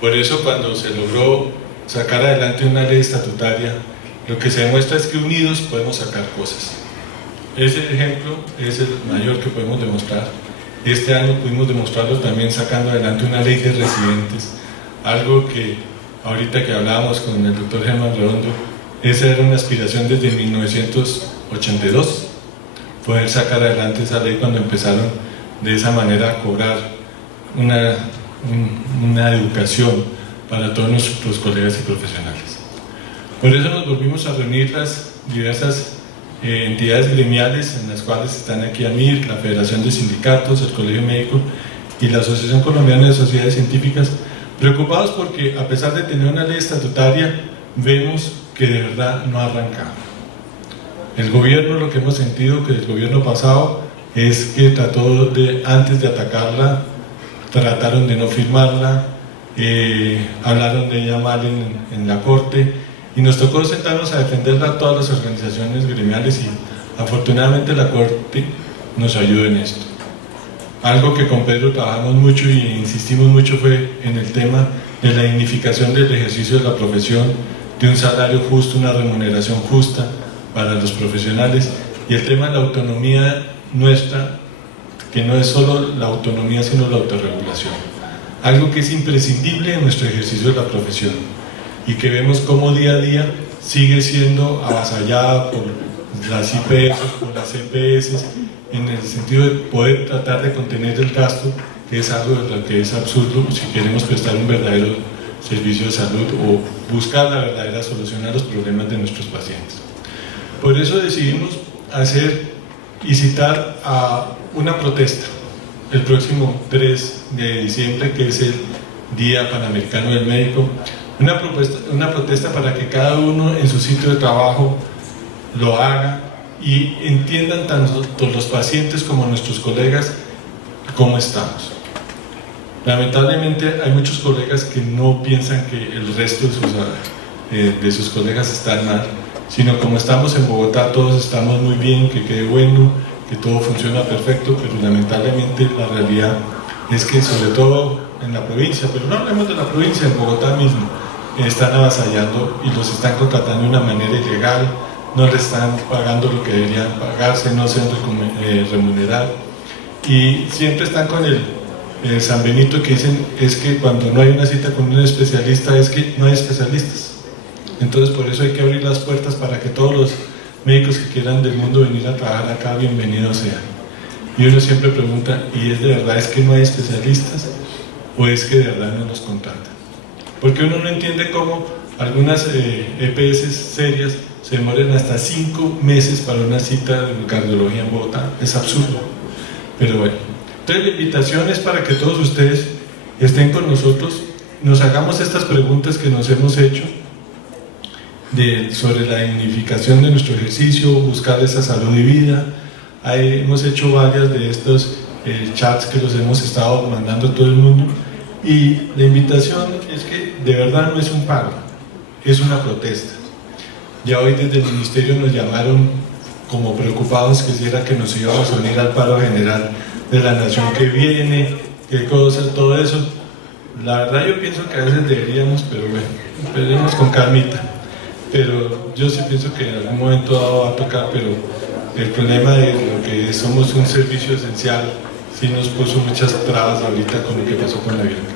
Por eso cuando se logró sacar adelante una ley estatutaria, lo que se demuestra es que unidos podemos sacar cosas. Ese ejemplo es el mayor que podemos demostrar. Este año pudimos demostrarlo también sacando adelante una ley de residentes, algo que ahorita que hablábamos con el doctor Germán Redondo, esa era una aspiración desde 1982, poder sacar adelante esa ley cuando empezaron de esa manera a cobrar una educación para todos nuestros colegas y profesionales. Por eso nos volvimos a reunir las diversas entidades gremiales en las cuales están aquí AMIR, la Federación de Sindicatos, el Colegio Médico y la Asociación Colombiana de Sociedades Científicas, preocupados porque a pesar de tener una ley estatutaria, vemos que de verdad no ha arrancado. El gobierno, lo que hemos sentido que el gobierno pasado es que trató de, antes de atacarla, trataron de no firmarla, hablaron de ella mal en la corte, y nos tocó sentarnos a defenderla a todas las organizaciones gremiales, y afortunadamente la corte nos ayudó en esto. Algo que con Pedro trabajamos mucho y insistimos mucho fue en el tema de la dignificación del ejercicio de la profesión, de un salario justo, una remuneración justa para los profesionales, y el tema de la autonomía nuestra, que no es solo la autonomía sino la autorregulación, algo que es imprescindible en nuestro ejercicio de la profesión y que vemos cómo día a día sigue siendo avasallada por las IPS, por las EPS, en el sentido de poder tratar de contener el gasto, que es algo de lo que es absurdo si queremos prestar un verdadero servicio de salud o buscar la verdadera solución a los problemas de nuestros pacientes. Por eso decidimos hacer y citar a una protesta el próximo 3 de diciembre, que es el Día Panamericano del Médico, una protesta para que cada uno en su sitio de trabajo lo haga y entiendan tanto los pacientes como nuestros colegas cómo estamos. Lamentablemente hay muchos colegas que no piensan que el resto de sus colegas están mal, sino como estamos en Bogotá todos estamos muy bien, que quede bueno, que todo funciona perfecto, pero lamentablemente la realidad es que sobre todo en la provincia, pero no hablemos de la provincia, en Bogotá mismo, están avasallando y los están contratando de una manera ilegal, no les están pagando lo que deberían pagarse, no se han remunerado, y siempre están con el San Benito que dicen es que cuando no hay una cita con un especialista es que no hay especialistas. Entonces por eso hay que abrir las puertas para que todos los médicos que quieran del mundo venir a trabajar acá, bienvenidos sean. Y uno siempre pregunta, ¿y es de verdad es que no hay especialistas? ¿O es que de verdad no los contratan? Porque uno no entiende cómo algunas EPS serias se demoran hasta 5 meses para una cita de cardiología en Bogotá. Es absurdo. Pero bueno, entonces la invitación es para que todos ustedes estén con nosotros, nos hagamos estas preguntas que nos hemos hecho sobre la dignificación de nuestro ejercicio, buscar esa salud y vida. Hemos hecho varias de estos chats que los hemos estado mandando a todo el mundo, y la invitación es que de verdad no es un paro, es una protesta. Ya hoy desde el ministerio nos llamaron como preocupados que si era que nos íbamos a unir al paro general de la nación que viene, qué cosas, todo eso. La verdad yo pienso que a veces deberíamos, pero bueno, esperemos con calmita. Pero yo sí pienso que en algún momento dado va a tocar, pero el problema de lo que somos un servicio esencial sí nos puso muchas trabas ahorita con lo que pasó con la Bianca.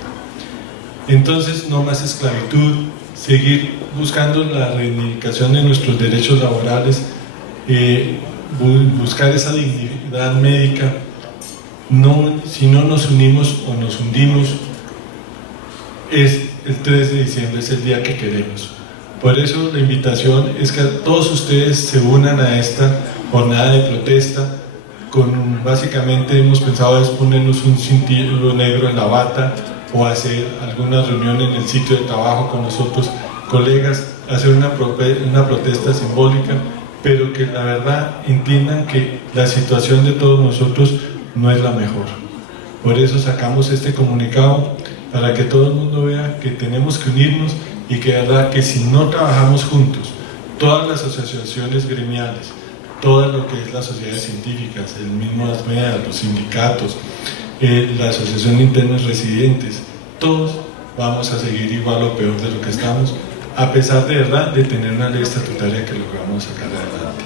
Entonces, no más esclavitud, seguir buscando la reivindicación de nuestros derechos laborales, buscar esa dignidad médica. Si no nos unimos o nos hundimos, el 3 de diciembre es el día que queremos. Por eso la invitación es que todos ustedes se unan a esta jornada de protesta. Básicamente hemos pensado es ponernos un cintillo negro en la bata o hacer alguna reunión en el sitio de trabajo con los otros colegas, hacer una protesta simbólica, pero que la verdad entiendan que la situación de todos nosotros no es la mejor. Por eso sacamos este comunicado, para que todo el mundo vea que tenemos que unirnos y que de verdad que si no trabajamos juntos, todas las asociaciones gremiales, todo lo que es las sociedades científicas, el mismo ASMEA, los sindicatos, la Asociación de Internos Residentes, todos vamos a seguir igual o peor de lo que estamos, a pesar de verdad de tener una ley estatutaria que logramos sacar adelante.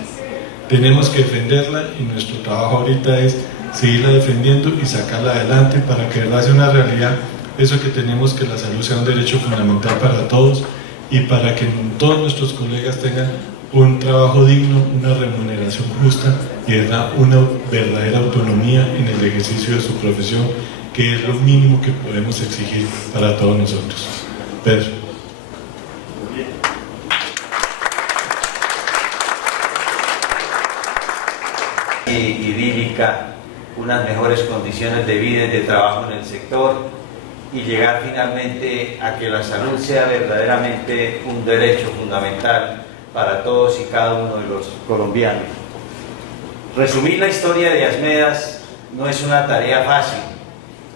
Tenemos que defenderla y nuestro trabajo ahorita es seguirla defendiendo y sacarla adelante para que de verdad sea una realidad eso que tenemos, que la salud sea un derecho fundamental para todos y para que todos nuestros colegas tengan un trabajo digno, una remuneración justa y de verdad una verdadera autonomía en el ejercicio de su profesión, que es lo mínimo que podemos exigir para todos nosotros. Pedro. Idílica, unas mejores condiciones de vida y de trabajo en el sector y llegar finalmente a que la salud sea verdaderamente un derecho fundamental para todos y cada uno de los colombianos. Resumir la historia de Asmedas no es una tarea fácil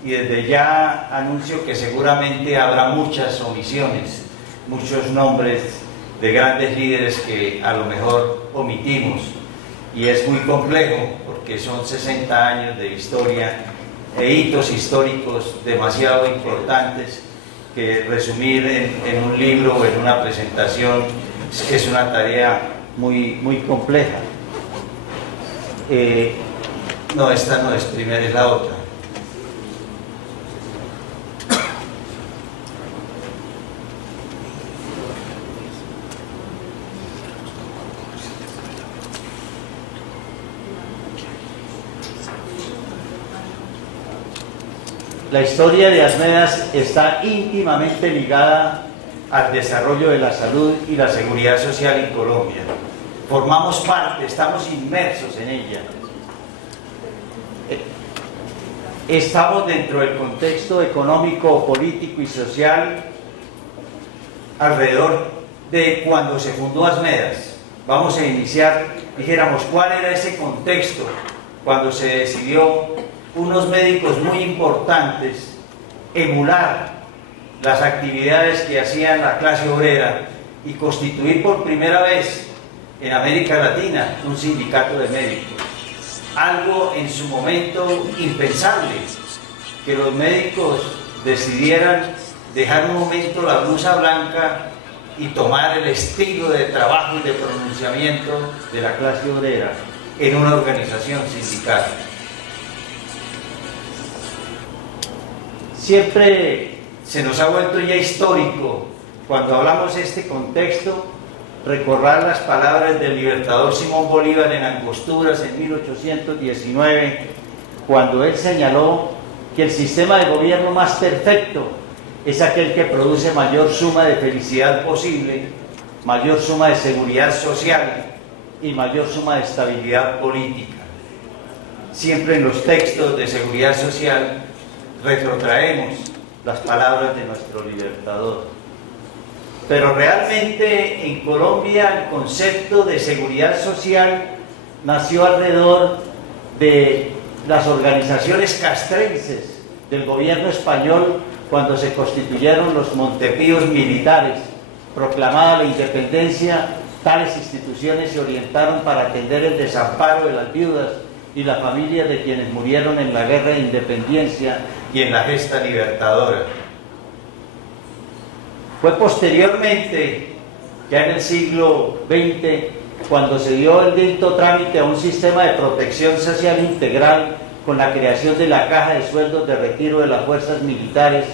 y desde ya anuncio que seguramente habrá muchas omisiones, muchos nombres de grandes líderes que a lo mejor omitimos. Y es muy complejo porque son 60 años de historia e hitos históricos demasiado importantes que resumir en un libro o en una presentación es una tarea muy compleja. No, esta no es primera, es la otra. La historia de Asmedas está íntimamente ligada al desarrollo de la salud y la seguridad social en Colombia. Formamos parte, estamos inmersos en ella. Estamos dentro del contexto económico, político y social alrededor de cuando se fundó Asmedas. Vamos a iniciar, dijéramos, ¿cuál era ese contexto cuando se decidió unos médicos muy importantes emular las actividades que hacían la clase obrera y constituir por primera vez en América Latina un sindicato de médicos? Algo en su momento impensable, que los médicos decidieran dejar un momento la blusa blanca y tomar el estilo de trabajo y de pronunciamiento de la clase obrera en una organización sindical. Siempre se nos ha vuelto ya histórico, cuando hablamos de este contexto, recordar las palabras del libertador Simón Bolívar en Angosturas en 1819, cuando él señaló que el sistema de gobierno más perfecto es aquel que produce mayor suma de felicidad posible, mayor suma de seguridad social y mayor suma de estabilidad política. Siempre en los textos de seguridad social retrotraemos las palabras de nuestro libertador. Pero realmente en Colombia el concepto de seguridad social nació alrededor de las organizaciones castrenses del gobierno español cuando se constituyeron los Montepíos militares. Proclamada la independencia, tales instituciones se orientaron para atender el desamparo de las viudas y las familias de quienes murieron en la guerra de independencia y en la gesta libertadora. Fue posteriormente, ya en el siglo XX, cuando se dio el dicto trámite a un sistema de protección social integral con la creación de la Caja de Sueldos de Retiro de las Fuerzas Militares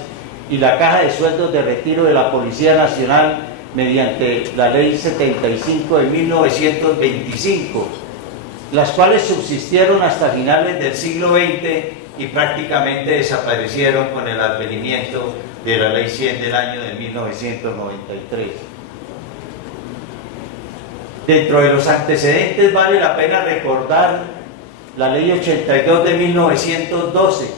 y la Caja de Sueldos de Retiro de la Policía Nacional mediante la Ley 75 de 1925, las cuales subsistieron hasta finales del siglo XX y prácticamente desaparecieron con el advenimiento de la Ley 100 del año de 1993. Dentro de los antecedentes vale la pena recordar la Ley 82 de 1912,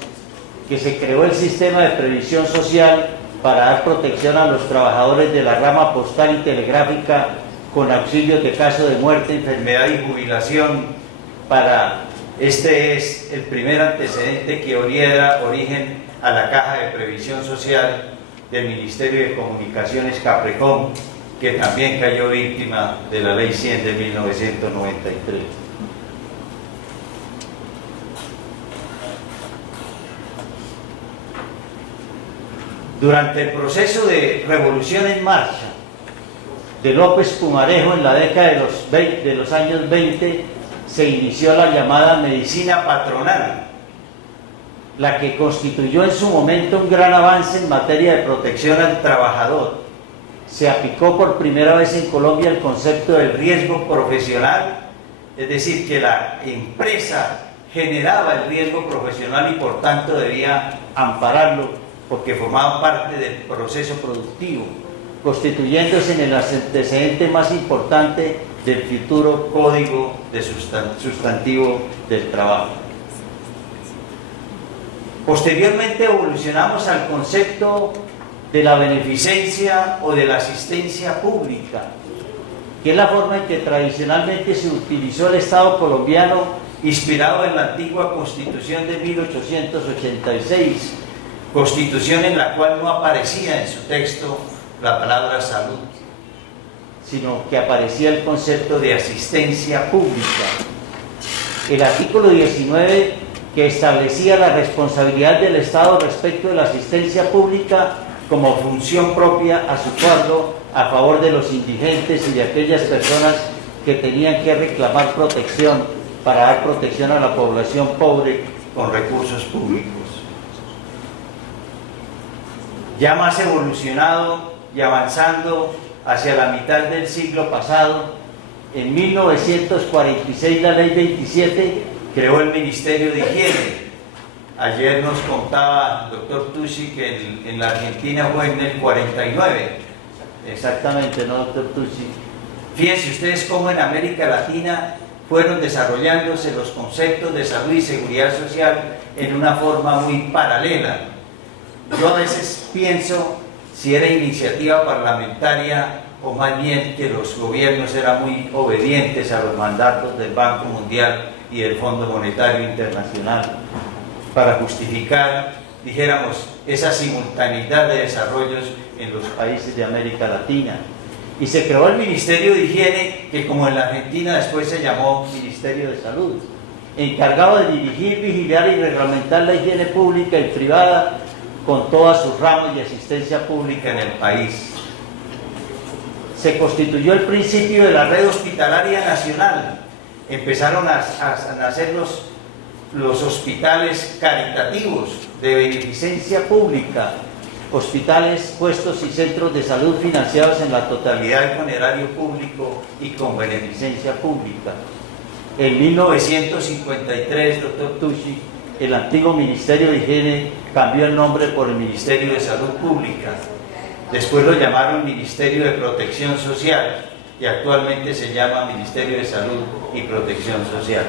que se creó el sistema de previsión social para dar protección a los trabajadores de la rama postal y telegráfica con auxilios de caso de muerte, enfermedad y jubilación. Este es el primer antecedente que diera origen a la Caja de Previsión Social del Ministerio de Comunicaciones, Caprecom, que también cayó víctima de la Ley 100 de 1993. Durante el proceso de Revolución en Marcha de López Pumarejo en la década de los años 20 se inició la llamada medicina patronal, la que constituyó en su momento un gran avance en materia de protección al trabajador. Se aplicó por primera vez en Colombia el concepto del riesgo profesional, es decir, que la empresa generaba el riesgo profesional y por tanto debía ampararlo porque formaba parte del proceso productivo, constituyéndose en el antecedente más importante del futuro Código de Sustantivo del Trabajo. Posteriormente evolucionamos al concepto de la beneficencia o de la asistencia pública, que es la forma en que tradicionalmente se utilizó el Estado colombiano, inspirado en la antigua Constitución de 1886, Constitución en la cual no aparecía en su texto la palabra salud, sino que aparecía el concepto de asistencia pública. El artículo 19, que establecía la responsabilidad del Estado respecto de la asistencia pública como función propia a su cargo a favor de los indigentes y de aquellas personas que tenían que reclamar protección para dar protección a la población pobre con recursos públicos. Ya más evolucionado y avanzando hacia la mitad del siglo pasado, en 1946 la Ley 27 creó el Ministerio de Higiene. Ayer nos contaba el doctor Tucci que en la Argentina fue en el 49. Exactamente, ¿no, doctor Tucci? Fíjense ustedes cómo en América Latina fueron desarrollándose los conceptos de salud y seguridad social en una forma muy paralela. Yo a veces pienso si era iniciativa parlamentaria o más bien que los gobiernos eran muy obedientes a los mandatos del Banco Mundial y del Fondo Monetario Internacional para justificar, dijéramos, esa simultaneidad de desarrollos en los países de América Latina. Y se creó el Ministerio de Higiene, que como en la Argentina después se llamó Ministerio de Salud, encargado de dirigir, vigilar y reglamentar la higiene pública y privada con todas sus ramas y asistencia pública en el país. Se constituyó el principio de la red hospitalaria nacional. Empezaron a nacer los hospitales caritativos de beneficencia pública, hospitales, puestos y centros de salud financiados en la totalidad con erario público y con beneficencia pública. En 1953, doctor Tucci, el antiguo Ministerio de Higiene cambió el nombre por el Ministerio de Salud Pública. Después lo llamaron Ministerio de Protección Social y actualmente se llama Ministerio de Salud y Protección Social.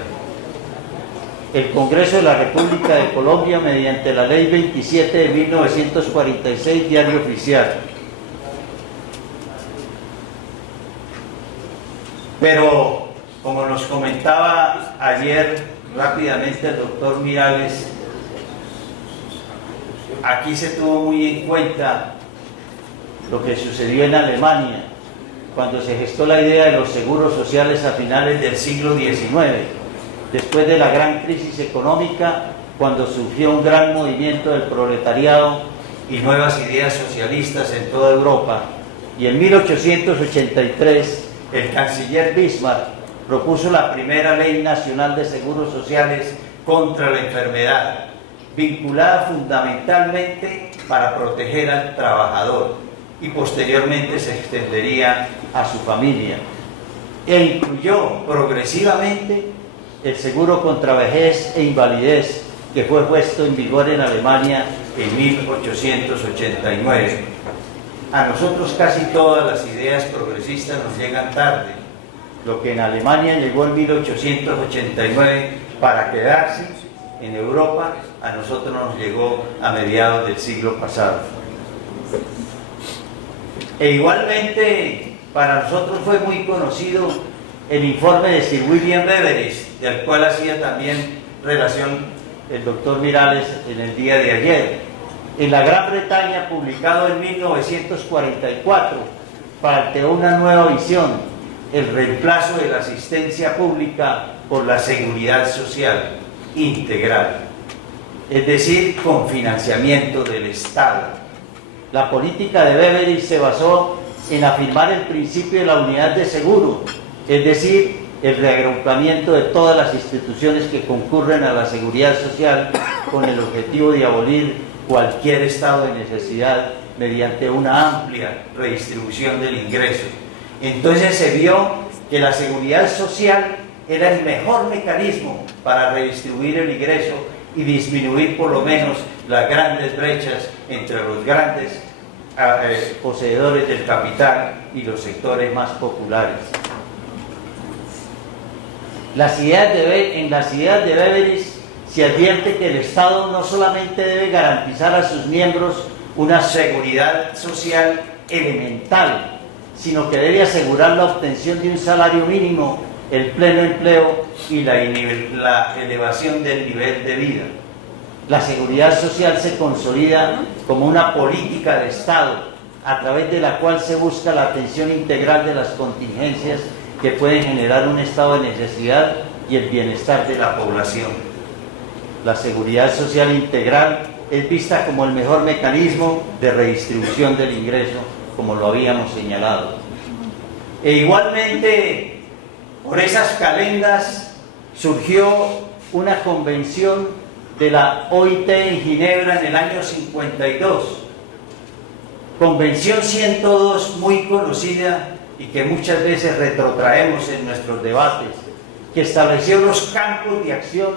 El Congreso de la República de Colombia, mediante la Ley 27 de 1946, Diario Oficial. Pero, como nos comentaba ayer rápidamente el doctor Mirales, aquí se tuvo muy en cuenta lo que sucedió en Alemania, cuando se gestó la idea de los seguros sociales a finales del siglo XIX, después de la gran crisis económica, cuando surgió un gran movimiento del proletariado y nuevas ideas socialistas en toda Europa. Y en 1883, el canciller Bismarck propuso la primera Ley Nacional de Seguros Sociales contra la enfermedad, vinculada fundamentalmente para proteger al trabajador, y posteriormente se extendería a su familia, e incluyó progresivamente el seguro contra vejez e invalidez, que fue puesto en vigor en Alemania en 1889. A nosotros casi todas las ideas progresistas nos llegan tarde. Lo que en Alemania llegó en 1889 para quedarse en Europa, a nosotros nos llegó a mediados del siglo pasado. E igualmente para nosotros fue muy conocido el informe de Sir William Beveridge, del cual hacía también relación el doctor Mirales en el día de ayer. En la Gran Bretaña, publicado en 1944, planteó una nueva visión: el reemplazo de la asistencia pública por la seguridad social integral, es decir, con financiamiento del Estado. La política de Beveridge se basó en afirmar el principio de la unidad de seguro, es decir, el reagrupamiento de todas las instituciones que concurren a la seguridad social con el objetivo de abolir cualquier estado de necesidad mediante una amplia redistribución del ingreso. Entonces se vio que la seguridad social era el mejor mecanismo para redistribuir el ingreso y disminuir por lo menos las grandes brechas entre los grandes poseedores del capital y los sectores más populares. En las ideas de Beveridge se advierte que el Estado no solamente debe garantizar a sus miembros una seguridad social elemental, sino que debe asegurar la obtención de un salario mínimo, el pleno empleo y la elevación del nivel de vida. La seguridad social se consolida como una política de Estado a través de la cual se busca la atención integral de las contingencias que pueden generar un estado de necesidad y el bienestar de la población. La seguridad social integral es vista como el mejor mecanismo de redistribución del ingreso, como lo habíamos señalado. E igualmente, por esas calendas surgió una convención de la OIT en Ginebra en el año 52, Convención 102, muy conocida y que muchas veces retrotraemos en nuestros debates, que estableció los campos de acción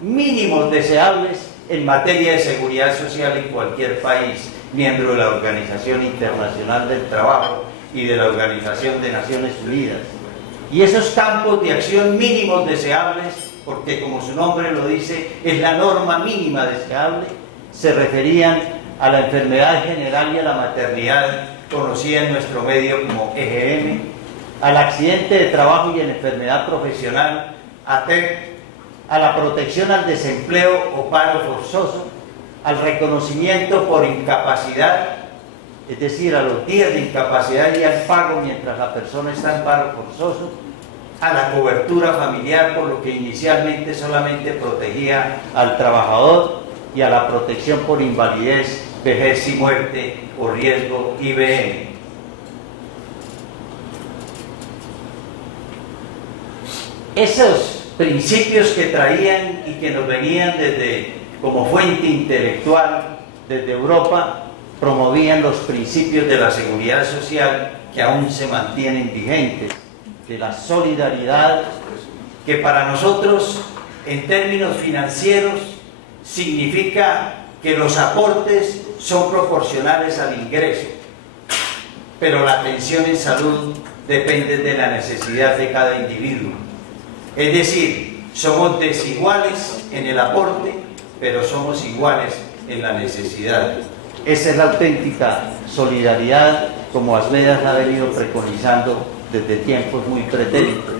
mínimos deseables en materia de seguridad social en cualquier país miembro de la Organización Internacional del Trabajo y de la Organización de Naciones Unidas. Y esos campos de acción mínimos deseables, porque como su nombre lo dice, es la norma mínima deseable, se referían a la enfermedad general y a la maternidad, conocida en nuestro medio como EGM, al accidente de trabajo y a la enfermedad profesional, ATEP, a la protección al desempleo o paro forzoso, al reconocimiento por incapacidad, es decir, a los días de incapacidad y al pago mientras la persona está en paro forzoso, a la cobertura familiar, por lo que inicialmente solamente protegía al trabajador, y a la protección por invalidez, vejez y muerte o riesgo IBM. Esos principios que traían y que nos venían desde como fuente intelectual desde Europa promovían los principios de la seguridad social que aún se mantienen vigentes, de la solidaridad, que para nosotros en términos financieros significa que los aportes son proporcionales al ingreso, pero la atención en salud depende de la necesidad de cada individuo. Es decir, somos desiguales en el aporte, pero somos iguales en la necesidad. Esa es la auténtica solidaridad, como Asmedas ha venido preconizando desde tiempos muy pretéritos.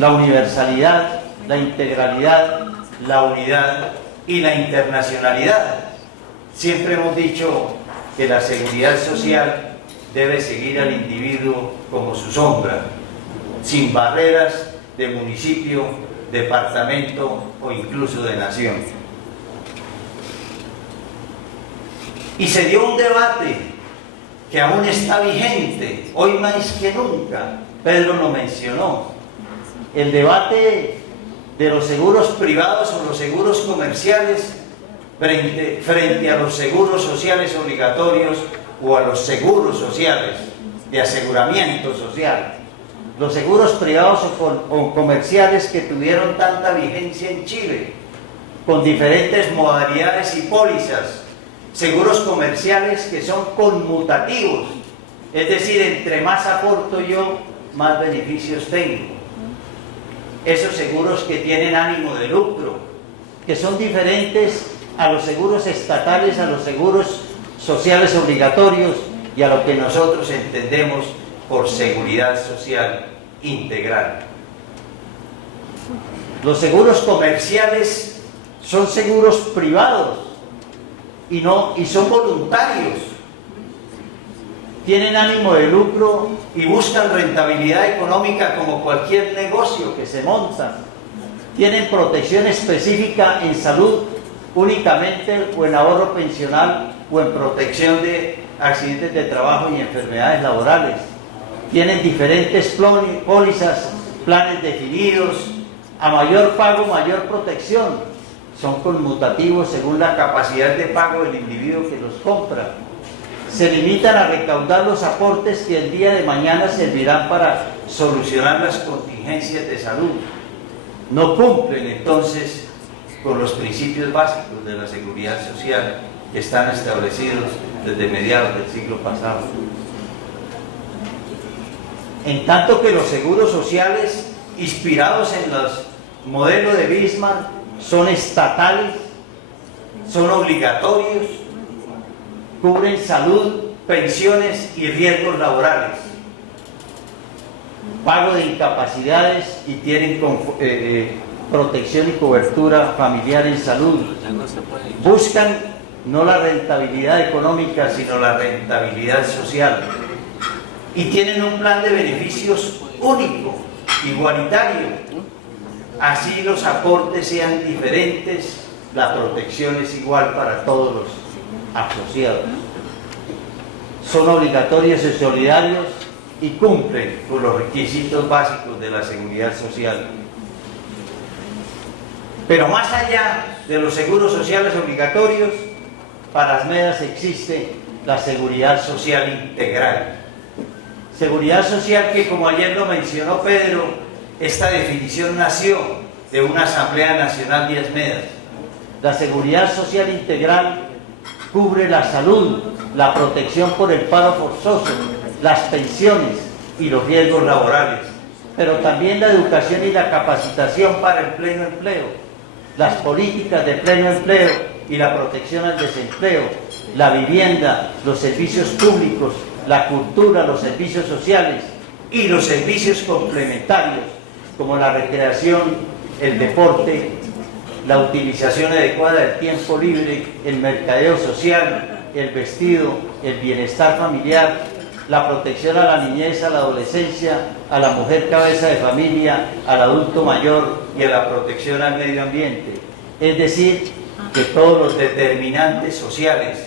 La universalidad, la integralidad, la unidad y la internacionalidad. Siempre hemos dicho que la seguridad social debe seguir al individuo como su sombra, sin barreras de municipio, departamento o incluso de nación. Y se dio un debate que aún está vigente, hoy más que nunca. Pedro lo mencionó, el debate de los seguros privados o los seguros comerciales frente a los seguros sociales obligatorios o a los seguros sociales de aseguramiento social. Los seguros privados o comerciales que tuvieron tanta vigencia en Chile, con diferentes modalidades y pólizas. Seguros comerciales que son conmutativos, es decir, entre más aporto yo, más beneficios tengo. Esos seguros que tienen ánimo de lucro, que son diferentes a los seguros estatales, a los seguros sociales obligatorios y a lo que nosotros entendemos por seguridad social integral. Los seguros comerciales son seguros privados y son voluntarios, tienen ánimo de lucro y buscan rentabilidad económica como cualquier negocio que se monta. Tienen protección específica en salud únicamente, o en ahorro pensional, o en protección de accidentes de trabajo y enfermedades laborales. Tienen diferentes pólizas, planes definidos, a mayor pago, mayor protección. Son conmutativos según la capacidad de pago del individuo que los compra. Se limitan a recaudar los aportes que el día de mañana servirán para solucionar las contingencias de salud. No cumplen entonces con los principios básicos de la seguridad social que están establecidos desde mediados del siglo pasado. En tanto que los seguros sociales, inspirados en los modelos de Bismarck, son estatales, son obligatorios, cubren salud, pensiones y riesgos laborales, pago de incapacidades y tienen protección y cobertura familiar en salud. Buscan no la rentabilidad económica, sino la rentabilidad social. Y tienen un plan de beneficios único, igualitario. Así los aportes sean diferentes, la protección es igual para todos los asociados. Son obligatorios y solidarios y cumplen con los requisitos básicos de la seguridad social. Pero más allá de los seguros sociales obligatorios, para ASMEDAS existe la seguridad social integral. Seguridad social que, como ayer lo mencionó Pedro, esta definición nació de una Asamblea Nacional de ASMEDAS. La seguridad social integral cubre la salud, la protección por el paro forzoso, las pensiones y los riesgos laborales, pero también la educación y la capacitación para el pleno empleo, las políticas de pleno empleo y la protección al desempleo, la vivienda, los servicios públicos, la cultura, los servicios sociales y los servicios complementarios como la recreación, el deporte, la utilización adecuada del tiempo libre, el mercadeo social, el vestido, el bienestar familiar, la protección a la niñez, a la adolescencia, a la mujer cabeza de familia, al adulto mayor y a la protección al medio ambiente. Es decir, que todos los determinantes sociales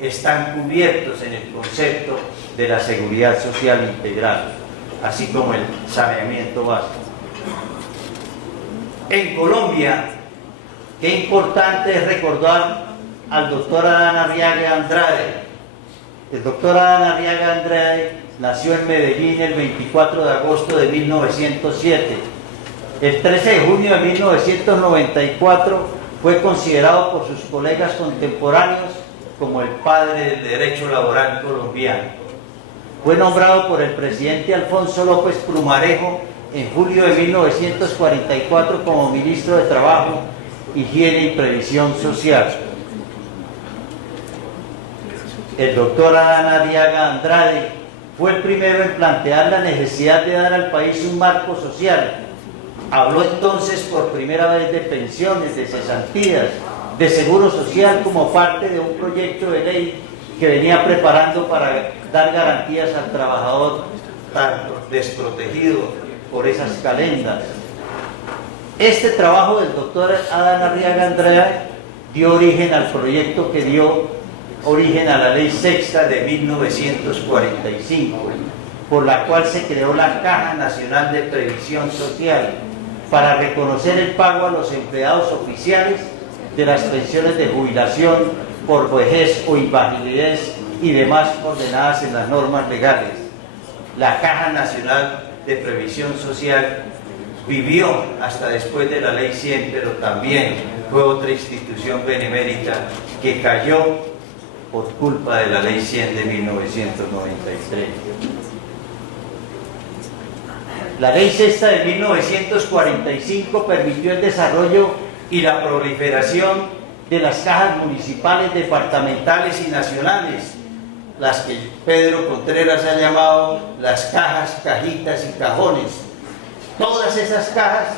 están cubiertos en el concepto de la seguridad social integral, así como el saneamiento básico. En Colombia, qué importante es recordar al doctor Adán Arriaga Andrade. El doctor Adán Arriaga Andrade nació en Medellín el 24 de agosto de 1907. El 13 de junio de 1994 fue considerado por sus colegas contemporáneos como el padre del derecho laboral colombiano. Fue nombrado por el presidente Alfonso López Plumarejo en julio de 1944 como ministro de Trabajo, Higiene y Previsión Social. El doctor Adán Arriaga Andrade fue el primero en plantear la necesidad de dar al país un marco social. Habló entonces por primera vez de pensiones, de cesantías, de seguro social como parte de un proyecto de ley que venía preparando para dar garantías al trabajador tan desprotegido por esas calendas. Este trabajo del doctor Adán Arriaga Andrade dio origen al proyecto que dio origen a la Ley Sexta de 1945, por la cual se creó la Caja Nacional de Previsión Social para reconocer el pago a los empleados oficiales de las pensiones de jubilación por vejez o invalidez y demás ordenadas en las normas legales. La Caja Nacional de Previsión Social vivió hasta después de la Ley 100, pero también fue otra institución benemérita que cayó por culpa de la Ley 100 de 1993. La Ley Sexta de 1945 permitió el desarrollo y la proliferación de las cajas municipales, departamentales y nacionales, las que Pedro Contreras ha llamado las cajas, cajitas y cajones. Todas esas cajas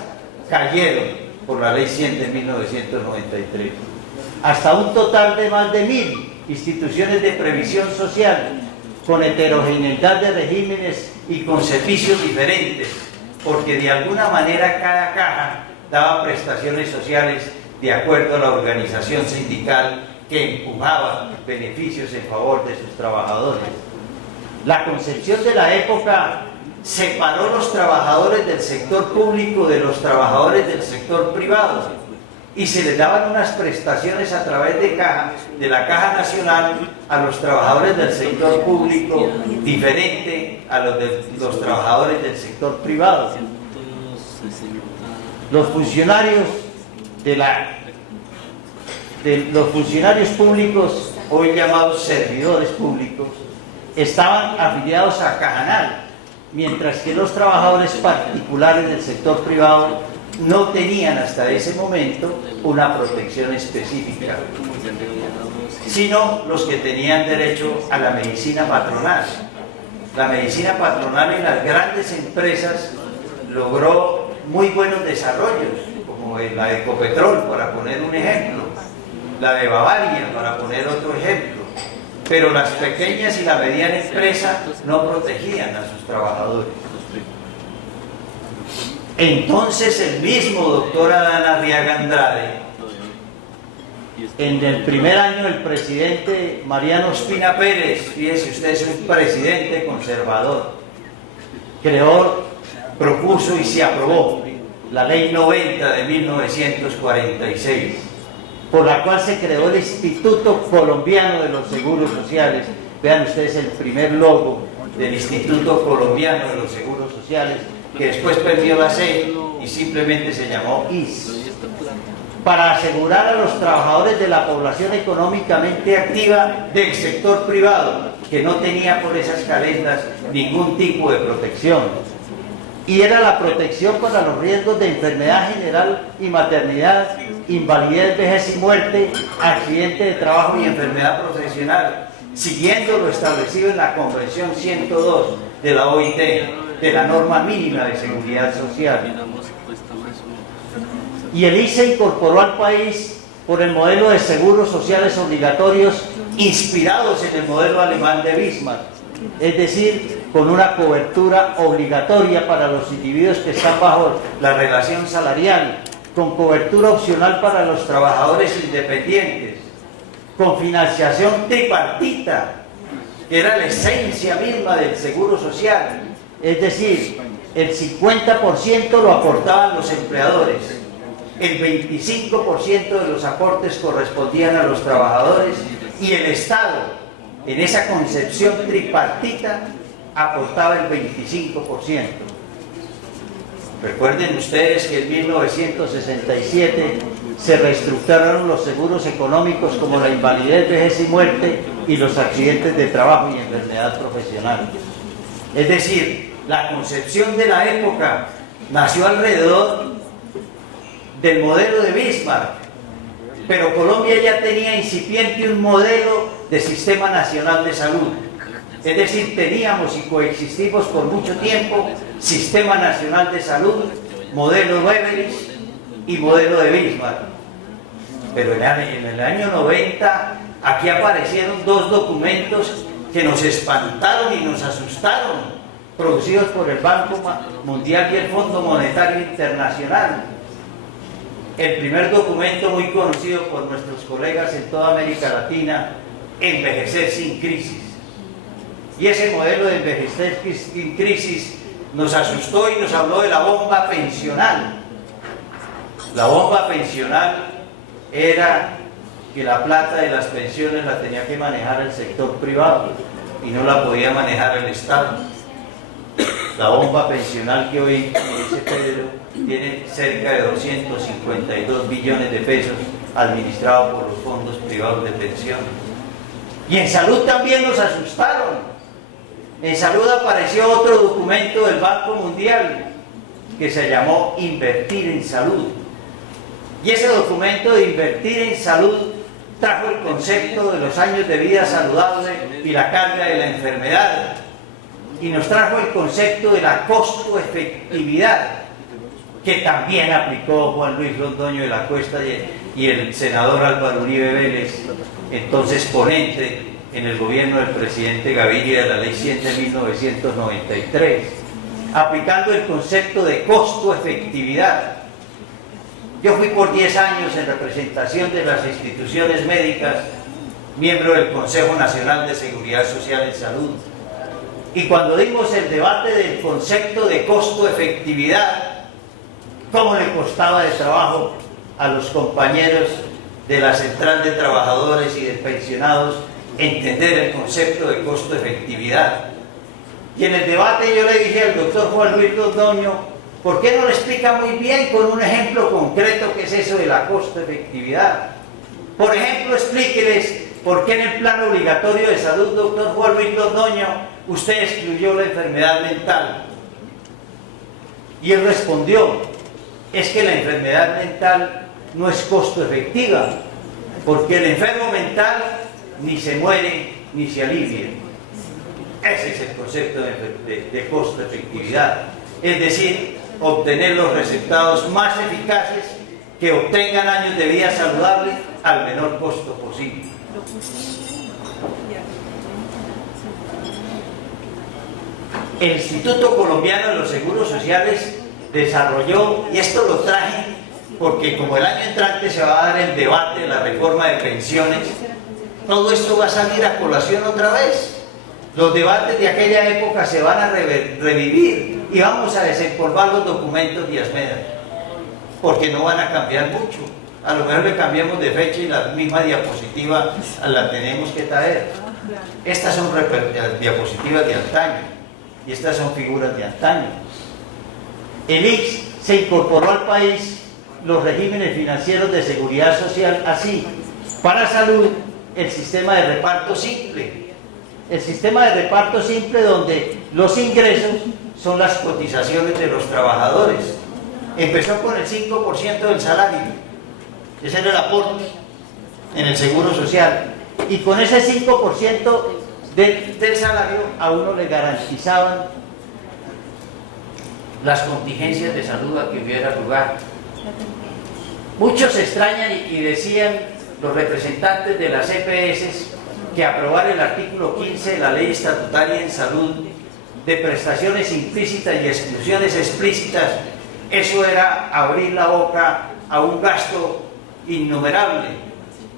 cayeron por la Ley 100 de 1993. Hasta un total de más de 1000 instituciones de previsión social, con heterogeneidad de regímenes y con servicios diferentes, porque de alguna manera cada caja daba prestaciones sociales de acuerdo a la organización sindical que empujaba beneficios en favor de sus trabajadores. La concepción de la época separó los trabajadores del sector público de los trabajadores del sector privado y se les daban unas prestaciones a través de la Caja Nacional a los trabajadores del sector público diferente a los de los trabajadores del sector privado. Los funcionarios los funcionarios públicos, hoy llamados servidores públicos, estaban afiliados a Cajanal, mientras que los trabajadores particulares del sector privado no tenían hasta ese momento una protección específica, sino los que tenían derecho a la medicina patronal. La medicina patronal en las grandes empresas logró muy buenos desarrollos, como la de Ecopetrol, para poner un ejemplo, la de Bavaria, para poner otro ejemplo, pero las pequeñas y la mediana empresa no protegían a sus trabajadores. Entonces el mismo doctor Adán Arriaga Andrade, en el primer año del presidente Mariano Ospina Pérez, fíjese usted, es un presidente conservador, propuso y se aprobó la Ley 90 de 1946, por la cual se creó el Instituto Colombiano de los Seguros Sociales. Vean ustedes el primer logo del Instituto Colombiano de los Seguros Sociales, que después perdió la C y simplemente se llamó IS, para asegurar a los trabajadores de la población económicamente activa del sector privado, que no tenía por esas calendas ningún tipo de protección. Y era la protección para los riesgos de enfermedad general y maternidad, invalidez, vejez y muerte, accidente de trabajo y enfermedad profesional, siguiendo lo establecido en la Convención 102 de la OIT, de la norma mínima de seguridad social. Y el ICE se incorporó al país por el modelo de seguros sociales obligatorios inspirados en el modelo alemán de Bismarck, es decir, con una cobertura obligatoria para los individuos que están bajo la relación salarial, con cobertura opcional para los trabajadores independientes, con financiación tripartita, que era la esencia misma del seguro social, es decir, el 50% lo aportaban los empleadores, el 25% de los aportes correspondían a los trabajadores y el Estado, en esa concepción tripartita, aportaba el 25%. Recuerden ustedes que en 1967 se reestructuraron los seguros económicos como la invalidez, vejez y muerte y los accidentes de trabajo y enfermedad profesional. Es decir, la concepción de la época nació alrededor del modelo de Bismarck, pero Colombia ya tenía incipiente un modelo de sistema nacional de salud. Es decir, teníamos y coexistimos por mucho tiempo Sistema Nacional de Salud, modelo Beveridge y modelo de Bismarck. Pero en el año 90 aquí aparecieron dos documentos que nos espantaron y nos asustaron, producidos por el Banco Mundial y el Fondo Monetario Internacional. El primer documento, muy conocido por nuestros colegas en toda América Latina, Envejecer sin crisis. Y ese modelo de envejecer sin crisis nos asustó y nos habló de la bomba pensional. La bomba pensional era que la plata de las pensiones la tenía que manejar el sector privado y no la podía manejar el Estado. La bomba pensional que hoy, dice Pedro, tiene cerca de 252 billones de pesos administrados por los fondos privados de pensiones. Y en salud también nos asustaron. En salud apareció otro documento del Banco Mundial que se llamó Invertir en Salud. Y ese documento de Invertir en Salud trajo el concepto de los años de vida saludable y la carga de la enfermedad. Y nos trajo el concepto de la costo-efectividad, que también aplicó Juan Luis Londoño de la Cuesta y el senador Álvaro Uribe Vélez, entonces ponente en el gobierno del presidente Gaviria de la Ley 100 de 1993, aplicando el concepto de costo-efectividad. Yo fui por 10 años en representación de las instituciones médicas, miembro del Consejo Nacional de Seguridad Social en Salud. Y cuando dimos el debate del concepto de costo-efectividad, cómo le costaba de trabajo a los compañeros de la Central de Trabajadores y de Pensionados entender el concepto de costo-efectividad. Y en el debate yo le dije al doctor Juan Luis Londoño, ¿por qué no le explica muy bien con un ejemplo concreto qué es eso de la costo-efectividad? Por ejemplo, explíqueles por qué en el plan obligatorio de salud, doctor Juan Luis Londoño, usted excluyó la enfermedad mental. Y él respondió, es que la enfermedad mental no es costo efectiva, porque el enfermo mental ni se muere ni se alivia. Ese es el concepto de costo efectividad, es decir, obtener los resultados más eficaces que obtengan años de vida saludable al menor costo posible. El Instituto Colombiano de los Seguros Sociales desarrolló, y esto lo traje porque como el año entrante se va a dar el debate de la reforma de pensiones, todo esto va a salir a colación otra vez. Los debates de aquella época se van a revivir y vamos a desempolvar los documentos de Asmeda, porque no van a cambiar mucho. A lo mejor le cambiamos de fecha y la misma diapositiva la tenemos que traer. Estas son diapositivas de antaño y estas son figuras de antaño. El ICS se incorporó al país los regímenes financieros de seguridad social así: para salud, el sistema de reparto simple. El sistema de reparto simple donde los ingresos son las cotizaciones de los trabajadores. Empezó con el 5% del salario. Ese era el aporte en el seguro social. Y con ese 5% del salario a uno le garantizaban las contingencias de salud a que hubiera lugar. Muchos se extrañan y decían los representantes de las EPS que aprobar el artículo 15 de la Ley Estatutaria en Salud de prestaciones implícitas y exclusiones explícitas, eso era abrir la boca a un gasto innumerable.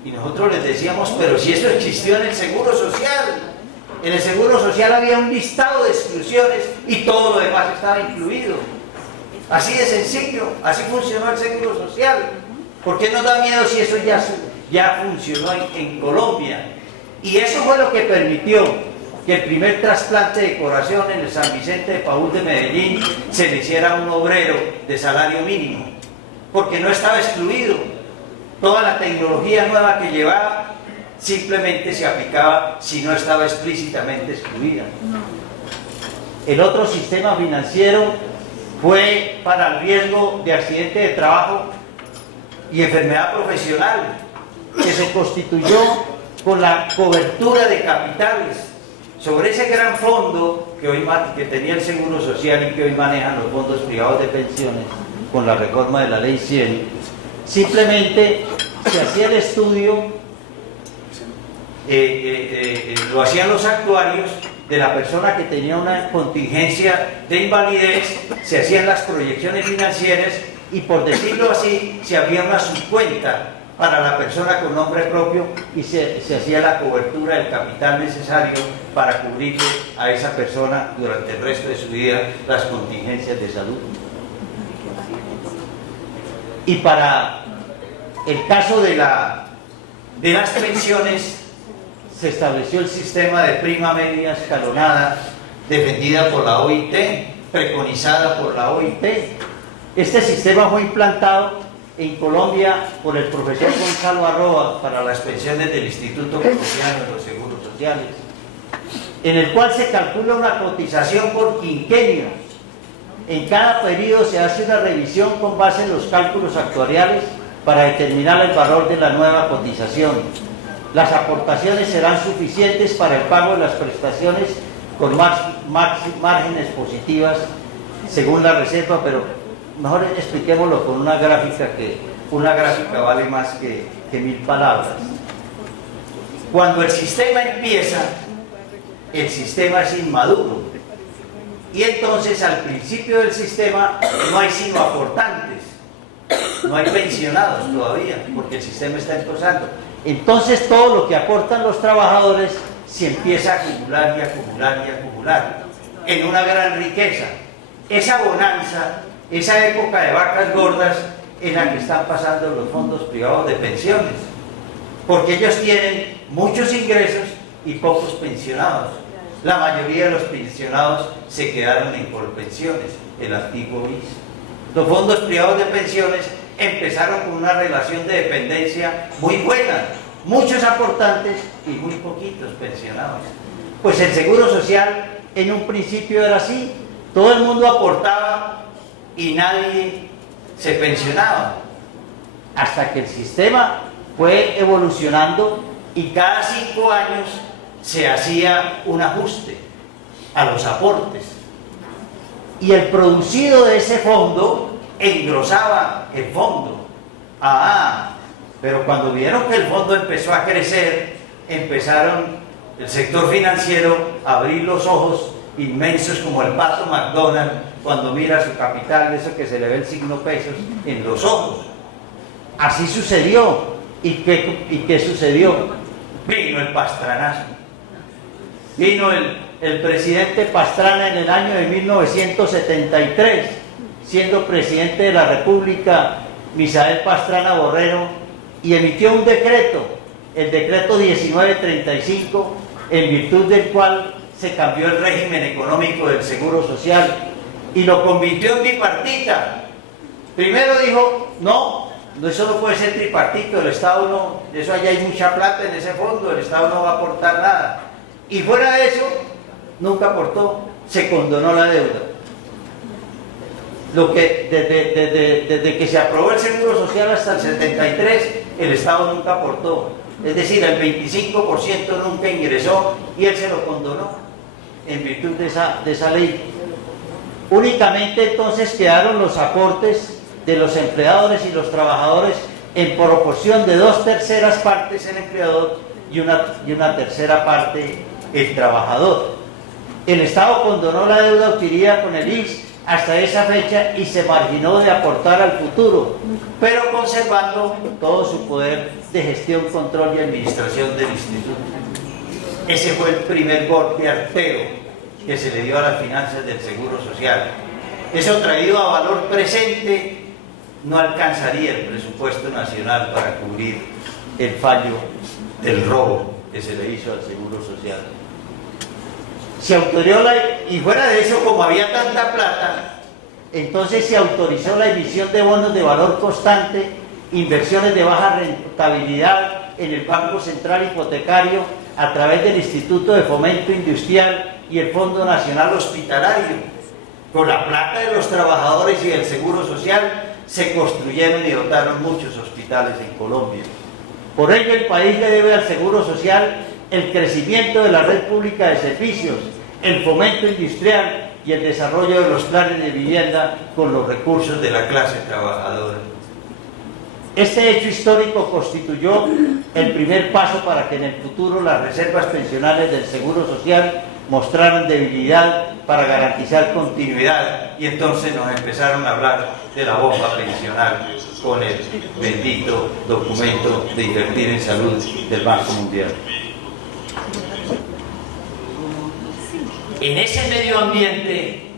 Y nosotros les decíamos, pero si eso existió en el Seguro Social. En el Seguro Social había un listado de exclusiones y todo lo demás estaba incluido. Así de sencillo, así funcionó el Seguro Social. ¿Por qué nos da miedo si eso ya funcionó en Colombia? Y eso fue lo que permitió que el primer trasplante de corazón en el San Vicente de Paúl de Medellín se le hiciera a un obrero de salario mínimo, porque no estaba excluido. Toda la tecnología nueva que llevaba simplemente se aplicaba si no estaba explícitamente excluida. El otro sistema financiero fue para el riesgo de accidente de trabajo y enfermedad profesional, que se constituyó con la cobertura de capitales sobre ese gran fondo que tenía el Seguro Social y que hoy manejan los fondos privados de pensiones con la reforma de la Ley 100. Simplemente se hacía el estudio, lo hacían los actuarios de la persona que tenía una contingencia de invalidez, se hacían las proyecciones financieras y, por decirlo así, se abría una subcuenta para la persona con nombre propio y se hacía la cobertura del capital necesario para cubrirle a esa persona durante el resto de su vida las contingencias de salud. Y para el caso de las pensiones se estableció el sistema de prima media escalonada defendida por la OIT, preconizada por la OIT. Este sistema fue implantado en Colombia por el profesor Gonzalo Arroba para las pensiones del Instituto Colombiano de los Seguros Sociales, en el cual se calcula una cotización por quinquenio. En cada periodo se hace una revisión con base en los cálculos actuariales para determinar el valor de la nueva cotización. Las aportaciones serán suficientes para el pago de las prestaciones con márgenes positivas según la reserva, pero mejor expliquémoslo con una gráfica, que una gráfica vale más que 1000 palabras. Cuando el sistema empieza, el sistema es inmaduro y entonces al principio del sistema no hay sino aportantes. no hay pensionados todavía, porque el sistema está empezando. Entonces todo lo que aportan los trabajadores se empieza a acumular y acumular y acumular en una gran riqueza. Esa bonanza, esa época de vacas gordas en la que están pasando los fondos privados de pensiones, porque ellos tienen muchos ingresos y pocos pensionados. La mayoría de los pensionados se quedaron en Colpensiones, el antiguo BIS. Los fondos privados de pensiones empezaron con una relación de dependencia muy buena, muchos aportantes y muy poquitos pensionados. Pues el Seguro Social en un principio era así, todo el mundo aportaba y nadie se pensionaba, hasta que el sistema fue evolucionando y cada 5 años se hacía un ajuste a los aportes y el producido de ese fondo engrosaba el fondo. Pero cuando vieron que el fondo empezó a crecer, empezaron el sector financiero a abrir los ojos inmensos como el pato McDonald cuando mira su capital, eso que se le ve el signo pesos en los ojos. Así sucedió. ¿Y qué sucedió? Vino el pastranazo. Vino el presidente Pastrana en el año de 1973, siendo presidente de la República Misael Pastrana Borrero, y emitió un decreto, el decreto 1935, en virtud del cual se cambió el régimen económico del Seguro Social y lo convirtió en bipartita. Primero dijo, no, eso no puede ser tripartito, el Estado no, eso allá hay mucha plata en ese fondo, el Estado no va a aportar nada. Y fuera de eso, nunca aportó, se condonó la deuda. Lo que desde que se aprobó el Seguro Social hasta el 73, el Estado nunca aportó. Es decir, el 25% nunca ingresó y él se lo condonó en virtud de esa ley. Únicamente entonces quedaron los aportes de los empleadores y los trabajadores en proporción de 2/3 partes el empleador y una tercera parte el trabajador. El Estado condonó la deuda adquirida con el IX hasta esa fecha y se marginó de aportar al futuro, pero conservando todo su poder de gestión, control y administración del instituto. Ese fue el primer golpe artero que se le dio a las finanzas del Seguro Social. Eso traído a valor presente no alcanzaría el presupuesto nacional para cubrir el fallo del robo que se le hizo al Seguro Social. Se autorizó y fuera de eso, como había tanta plata, entonces se autorizó la emisión de bonos de valor constante, inversiones de baja rentabilidad en el Banco Central Hipotecario a través del Instituto de Fomento Industrial y el Fondo Nacional Hospitalario. Con la plata de los trabajadores y del Seguro Social se construyeron y dotaron muchos hospitales en Colombia. Por ello el país le debe al Seguro Social el crecimiento de la red pública de servicios, el fomento industrial y el desarrollo de los planes de vivienda con los recursos de la clase trabajadora. Este hecho histórico constituyó el primer paso para que en el futuro las reservas pensionales del Seguro Social mostraran debilidad para garantizar continuidad, y entonces nos empezaron a hablar de la bomba pensional con el bendito documento de invertir en salud del Banco Mundial. En ese medio ambiente,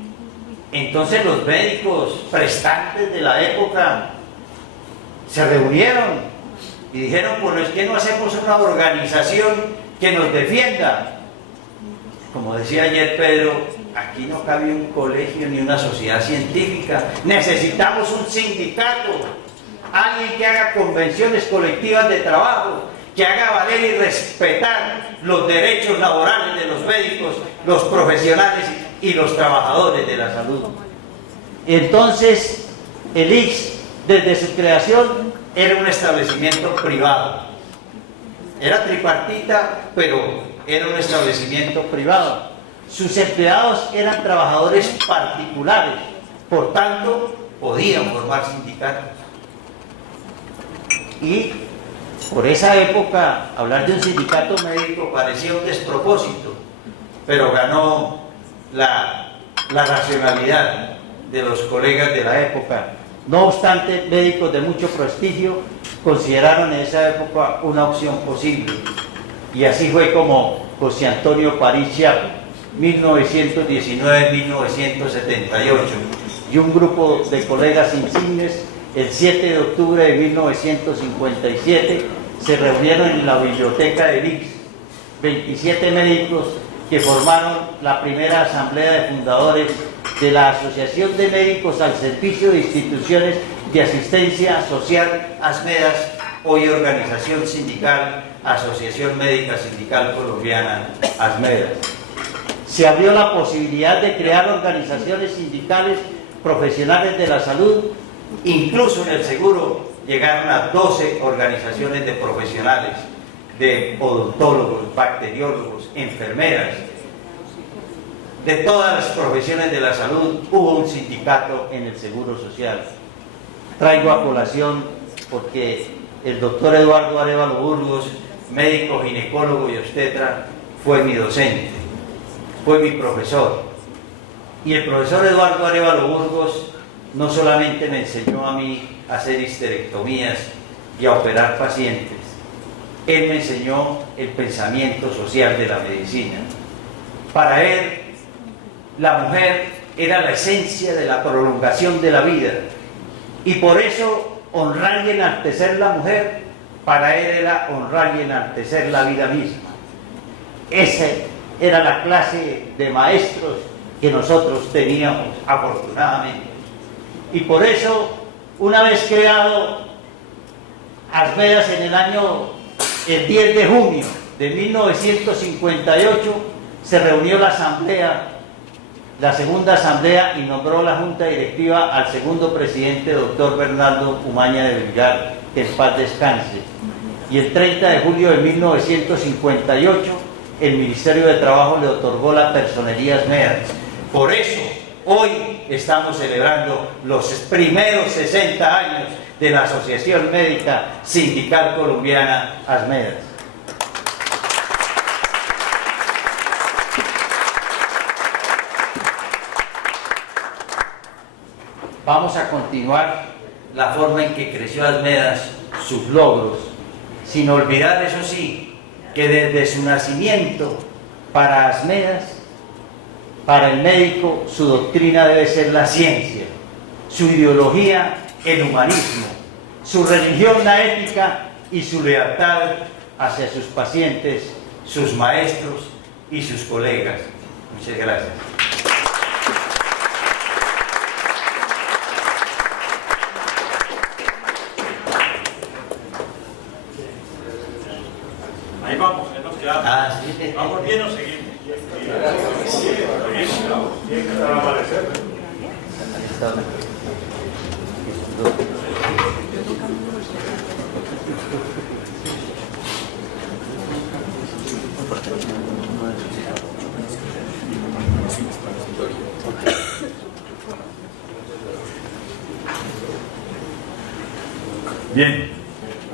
entonces los médicos prestantes de la época se reunieron y dijeron, pues es que no hacemos una organización que nos defienda. Como decía ayer Pedro, aquí no cabe un colegio ni una sociedad científica, necesitamos un sindicato, alguien que haga convenciones colectivas de trabajo, que haga valer y respetar los derechos laborales de los médicos, los profesionales y los trabajadores de la salud. Entonces, el IX, desde su creación, era un establecimiento privado. Era tripartita, pero era un establecimiento privado. Sus empleados eran trabajadores particulares, por tanto, podían formar sindicatos. Y por esa época, hablar de un sindicato médico parecía un despropósito, pero ganó la racionalidad de los colegas de la época No obstante, médicos de mucho prestigio consideraron en esa época una opción posible. Y así fue como José Antonio París Chiapo, 1919-1978, y un grupo de colegas insignes, el 7 de octubre de 1957, se reunieron en la biblioteca de Vix, 27 médicos que formaron la primera asamblea de fundadores de la Asociación de Médicos al Servicio de Instituciones de Asistencia Social ASMEDAS, hoy Organización Sindical, Asociación Médica Sindical Colombiana, ASMEDAS. Se abrió la posibilidad de crear organizaciones sindicales profesionales de la salud, incluso en el seguro llegaron a 12 organizaciones de profesionales, de odontólogos, bacteriólogos, enfermeras. De todas las profesiones de la salud hubo un sindicato en el Seguro Social. Traigo a colación porque el doctor Eduardo Arévalo Burgos, médico, ginecólogo y obstetra, fue mi docente, fue mi profesor. Y el profesor Eduardo Arévalo Burgos no solamente me enseñó a mí a hacer histerectomías y a operar pacientes, él me enseñó el pensamiento social de la medicina. Para él, la mujer era la esencia de la prolongación de la vida, y por eso honrar y enaltecer la mujer para él era honrar y enaltecer la vida misma. Esa era la clase de maestros que nosotros teníamos, afortunadamente. Y por eso, una vez creado ASMEDAS el 10 de junio de 1958, se reunió la asamblea, la segunda asamblea, y nombró la junta directiva al segundo presidente, doctor Bernardo Umaña de Vergara, que en paz descanse. Y el 30 de julio de 1958, el Ministerio de Trabajo le otorgó la personería ASMEDAS. Por eso, hoy estamos celebrando los primeros 60 años de la Asociación Médica Sindical Colombiana ASMEDAS. Vamos a continuar la forma en que creció ASMEDAS, sus logros, sin olvidar, eso sí, que desde su nacimiento, para ASMEDAS, para el médico, su doctrina debe ser la ciencia, su ideología, el humanismo, su religión, la ética, y su lealtad hacia sus pacientes, sus maestros y sus colegas. Muchas gracias. Ahí vamos, es lo que hago. Sí. ¿Vamos bien o seguimos? Bien,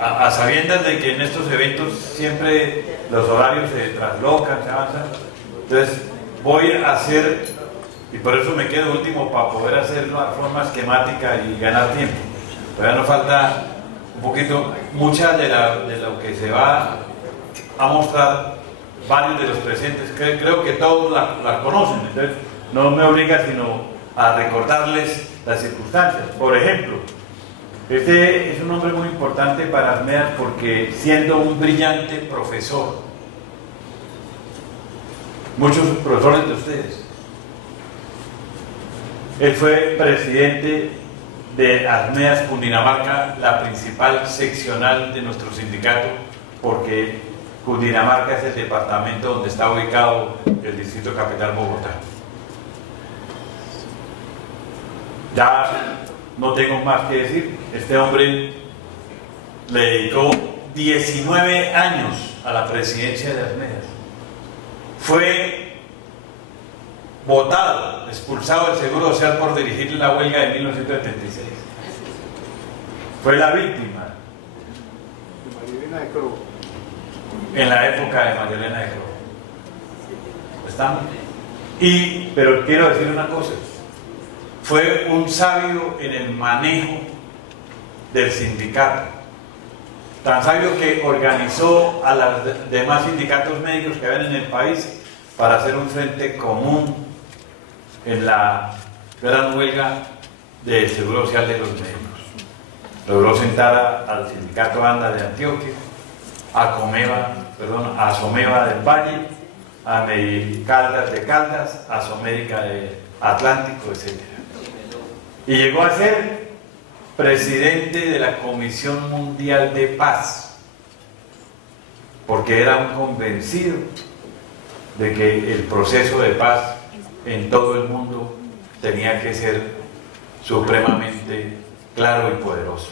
a sabiendas de que en estos eventos siempre los horarios se traslocan, se avanzan, entonces voy a hacer, y por eso me quedo último para poder hacerlo de forma esquemática y ganar tiempo. Todavía nos falta un poquito, mucha de lo que se va a mostrar, varios de los presentes, creo que todos la conocen, entonces no me obliga sino a recordarles las circunstancias. Por ejemplo, este es un hombre muy importante para ASMEDAS porque siendo un brillante profesor, muchos profesores de ustedes, él fue presidente de ASMEDAS Cundinamarca, la principal seccional de nuestro sindicato, porque Cundinamarca es el departamento donde está ubicado el Distrito Capital Bogotá. Ya no tengo más que decir. Este hombre le dedicó 19 años a la presidencia de ASMEDAS. Fue votado, expulsado del Seguro Social por dirigir la huelga de 1976. Fue la víctima en la época de María Elena de Croo. ¿Estamos? Pero quiero decir una cosa. fue un sabio en el manejo del sindicato, tan sabio que organizó a los demás sindicatos médicos que habían en el país para hacer un frente común en la gran huelga del Seguro Social de los médicos. Logró sentar al sindicato ANDA de Antioquia, a Someva del Valle, a Medicaldas de Caldas, a Somédica de Atlántico, etc. Y llegó a ser presidente de la Comisión Mundial de Paz, porque era un convencido de que el proceso de paz en todo el mundo tenía que ser supremamente claro y poderoso.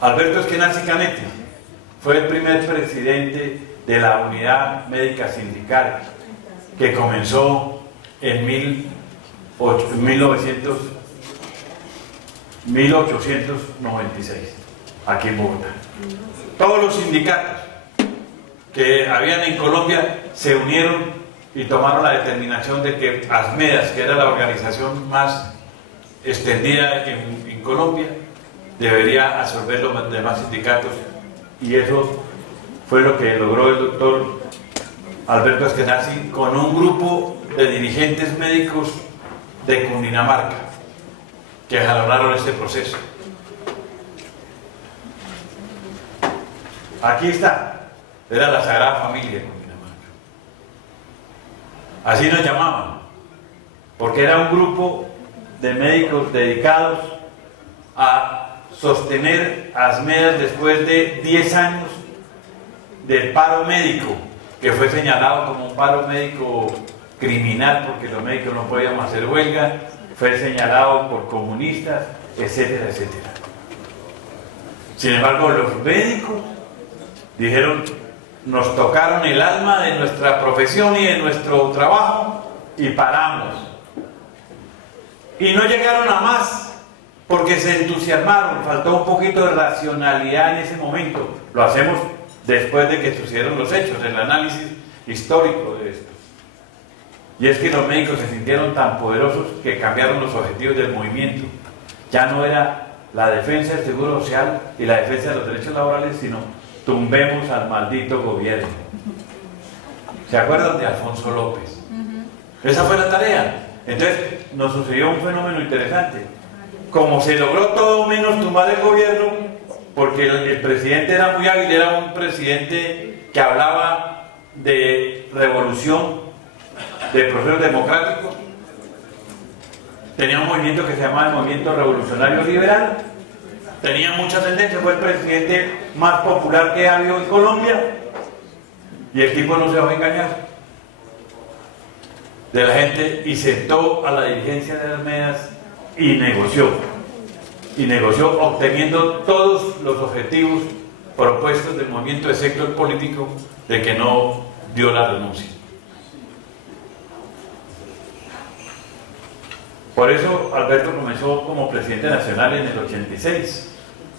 Alberto Eskenazi Canetti fue el primer presidente de la Unidad Médica Sindical, que comenzó en 1896, aquí en Bogotá. Todos los sindicatos que habían en Colombia se unieron y tomaron la determinación de que Asmedas, que era la organización más extendida en Colombia, debería absorber los demás sindicatos, y eso fue lo que logró el doctor Alberto Eskenazi con un grupo de dirigentes médicos de Cundinamarca que jalonaron este proceso. Aquí está, era la Sagrada Familia de Cundinamarca. Así nos llamaban, porque era un grupo de médicos dedicados a sostener a Asmedas después de 10 años del paro médico, que fue señalado como un paro médico criminal porque los médicos no podíamos hacer huelga, fue señalado por comunistas, etcétera, etcétera. Sin embargo, los médicos dijeron: nos tocaron el alma de nuestra profesión y de nuestro trabajo y paramos. Y no llegaron a más porque se entusiasmaron, faltó un poquito de racionalidad en ese momento. Lo hacemos después de que sucedieron los hechos, el análisis histórico de esto. Y es que los médicos se sintieron tan poderosos que cambiaron los objetivos del movimiento. Ya no era la defensa del seguro social y la defensa de los derechos laborales, sino tumbemos al maldito gobierno. ¿Se acuerdan de Alfonso López? Esa fue la tarea. Entonces nos sucedió un fenómeno interesante. Como se logró todo menos tumbar el gobierno, porque el presidente era muy hábil, era un presidente que hablaba de revolución, de procesos democráticos, tenía un movimiento que se llamaba el Movimiento Revolucionario Liberal, tenía mucha tendencia, fue el presidente más popular que ha habido en Colombia, y el tipo no se dejó engañar de la gente y sentó a la dirigencia de Asmedas y negoció obteniendo todos los objetivos propuestos del movimiento de sector político, de que no dio la renuncia. Por eso Alberto comenzó como presidente nacional en el 86.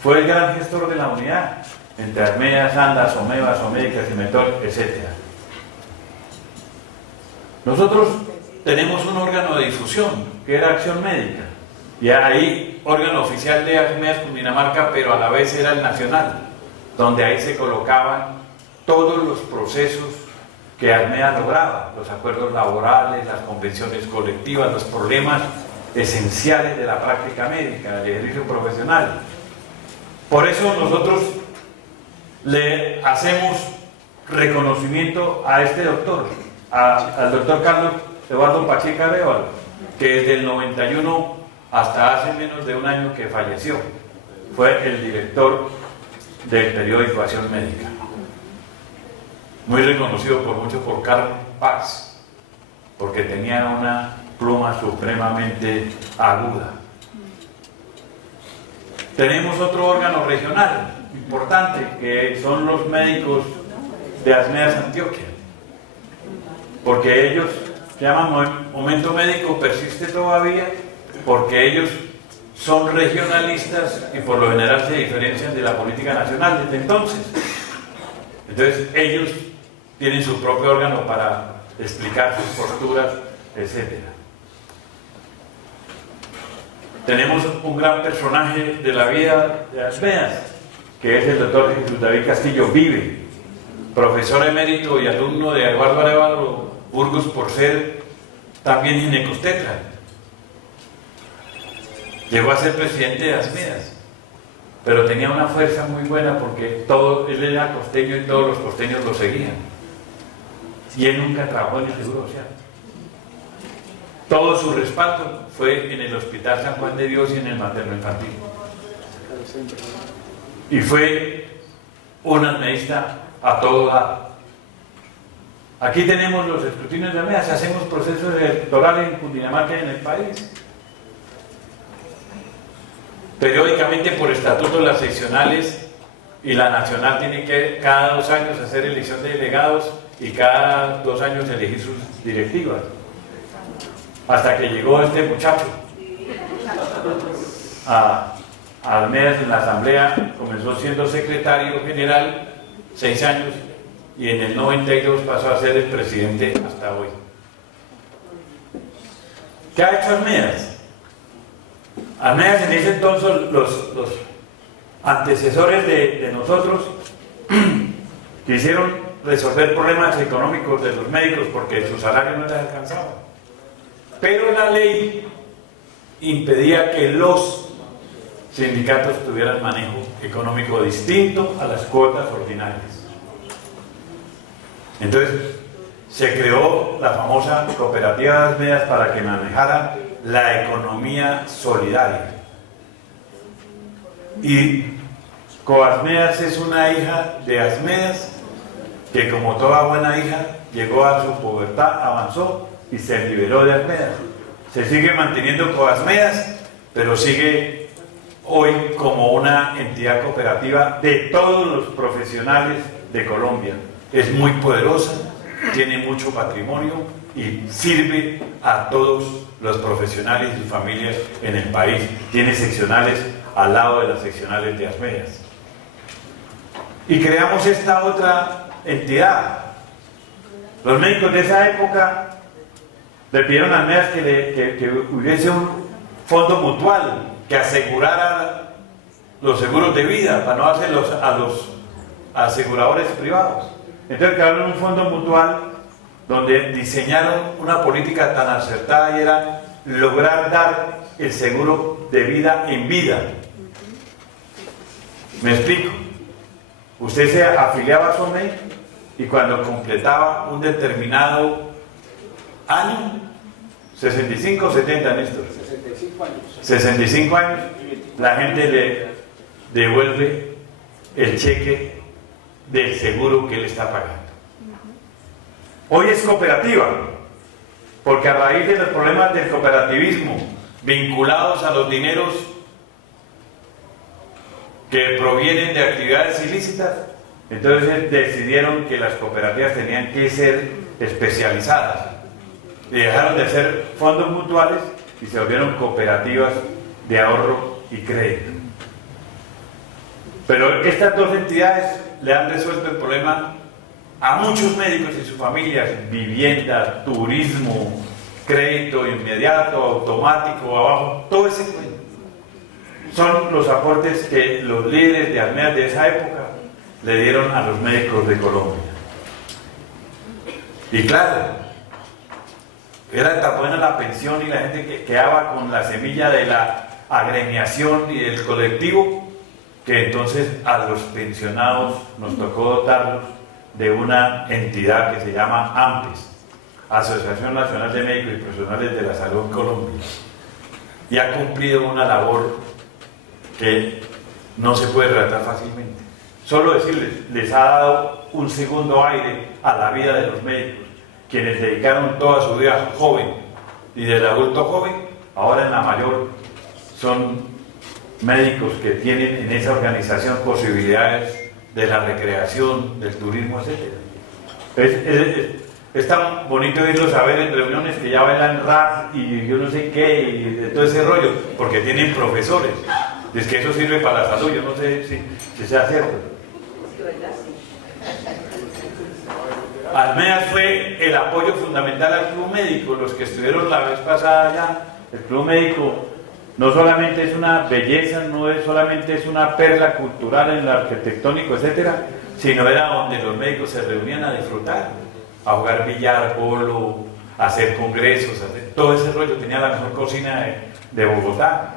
Fue el gran gestor de la unidad entre Asmedas, ANDA, Someva, Somédica, Cimentor, etc. Nosotros tenemos un órgano de difusión que era Acción Médica, y ahí órgano oficial de Asmedas Cundinamarca, pero a la vez era el nacional, donde ahí se colocaban todos los procesos que Asmedas lograba, los acuerdos laborales, las convenciones colectivas, los problemas esenciales de la práctica médica, del ejercicio profesional. Por eso nosotros le hacemos reconocimiento a este doctor, al doctor Carlos Eduardo Pacheco Arevalo, que desde el 91 hasta hace menos de un año que falleció, fue el director del periódico Acción Médica, muy reconocido por muchos por Carl Paz, porque tenía una pluma supremamente aguda. Tenemos otro órgano regional importante, que son los médicos de Asmedas Antioquia, porque ellos se llaman Momento Médico, persiste todavía, porque ellos son regionalistas y por lo general se diferencian de la política nacional desde entonces. Entonces ellos tienen su propio órgano para explicar sus posturas, etc. tenemos un gran personaje de la vida de Asmeas, que es el doctor Jesús David Castillo Vive, profesor emérito y alumno de Eduardo Arévalo Burgos por ser también ginecostetra. Llegó a ser presidente de Asmeas, pero tenía una fuerza muy buena porque él era costeño y todos los costeños lo seguían. Y él nunca trabajó en el Seguro Social. Todo su respaldo fue en el Hospital San Juan de Dios y en el materno infantil. Y fue un asmeísta a todo lado. Aquí tenemos los escrutinios de Asmeas, hacemos procesos electorales en Cundinamarca y en el país. Periódicamente por estatuto las seccionales y la nacional tienen que cada 2 años hacer elección de delegados y cada 2 años elegir sus directivas. Hasta que llegó este muchacho a Asmeas en la asamblea, comenzó siendo secretario general 6 años y en el 92 pasó a ser el presidente hasta hoy. ¿Qué ha hecho Asmeas? Asmeas en ese entonces, los antecesores de nosotros quisieron resolver problemas económicos de los médicos porque su salario no les alcanzaba. Pero la ley impedía que los sindicatos tuvieran manejo económico distinto a las cuotas ordinarias. Entonces se creó la famosa cooperativa de Asmeas para que manejara la economía solidaria. Y Coasmeas es una hija de Asmeas que, como toda buena hija, llegó a su pubertad, avanzó y se liberó de Asmeas. Se sigue manteniendo Coasmeas, pero sigue hoy como una entidad cooperativa de todos los profesionales de Colombia. Es muy poderosa, tiene mucho patrimonio y sirve a todos los profesionales y familias en el país. Tiene seccionales al lado de las seccionales de Asmeas. Y creamos esta otra entidad. Los médicos de esa época le pidieron a Asmeas que hubiese un fondo mutual que asegurara los seguros de vida para no hacerlos a los aseguradores privados. Entonces crearon un fondo mutual donde diseñaron una política tan acertada y era lograr dar el seguro de vida en vida. Me explico. Usted se afiliaba a SOMEI y cuando completaba un determinado año, 65 o 70 Néstor, 65 años, la gente le devuelve el cheque del seguro que él está pagando. Hoy es cooperativa, porque a raíz de los problemas del cooperativismo vinculados a los dineros que provienen de actividades ilícitas, entonces decidieron que las cooperativas tenían que ser especializadas y dejaron de ser fondos mutuales y se volvieron cooperativas de ahorro y crédito. Pero estas dos entidades le han resuelto el problema a muchos médicos y sus familias: vivienda, turismo, crédito inmediato, automático, abajo, todo ese cuento. Son los aportes que los líderes de Asmeas de esa época le dieron a los médicos de Colombia. Y claro, era tan buena la pensión y la gente que quedaba con la semilla de la agremiación y del colectivo, que entonces a los pensionados nos tocó dotarlos de una entidad que se llama AMPES, Asociación Nacional de Médicos y Profesionales de la Salud en Colombia, y ha cumplido una labor que no se puede relatar fácilmente. Solo decirles, les ha dado un segundo aire a la vida de los médicos, quienes dedicaron toda su vida joven y del adulto joven, ahora en la mayor son médicos que tienen en esa organización posibilidades de la recreación, del turismo, etc. Es tan bonito irlos a ver en reuniones que ya bailan rap y yo no sé qué, y de todo ese rollo, porque tienen profesores. Es que eso sirve para la salud, yo no sé si sea cierto. Asmeas fue el apoyo fundamental al club médico. Los que estuvieron la vez pasada allá, el club médico no solamente es una belleza, no es solamente es una perla cultural en el arquitectónico, etcétera, sino era donde los médicos se reunían a disfrutar, a jugar billar, polo, a hacer congresos, todo ese rollo. Tenía la mejor cocina de Bogotá,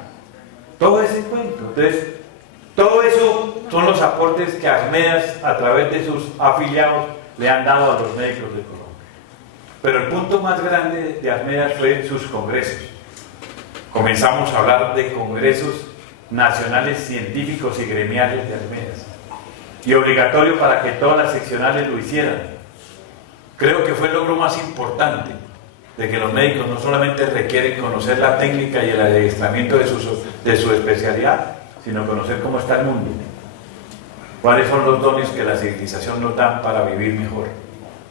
todo ese cuento. Entonces, todo eso son los aportes que Armedas, a través de sus afiliados, le han dado a los médicos de Colombia. Pero el punto más grande de Armedas fue sus congresos. Comenzamos a hablar de congresos nacionales científicos y gremiales de Armedas, y obligatorio para que todas las seccionales lo hicieran. Creo que fue el logro más importante, de que los médicos no solamente requieren conocer la técnica y el adiestramiento de su especialidad, sino conocer cómo está el mundo, cuáles son los dones que la civilización nos da para vivir mejor,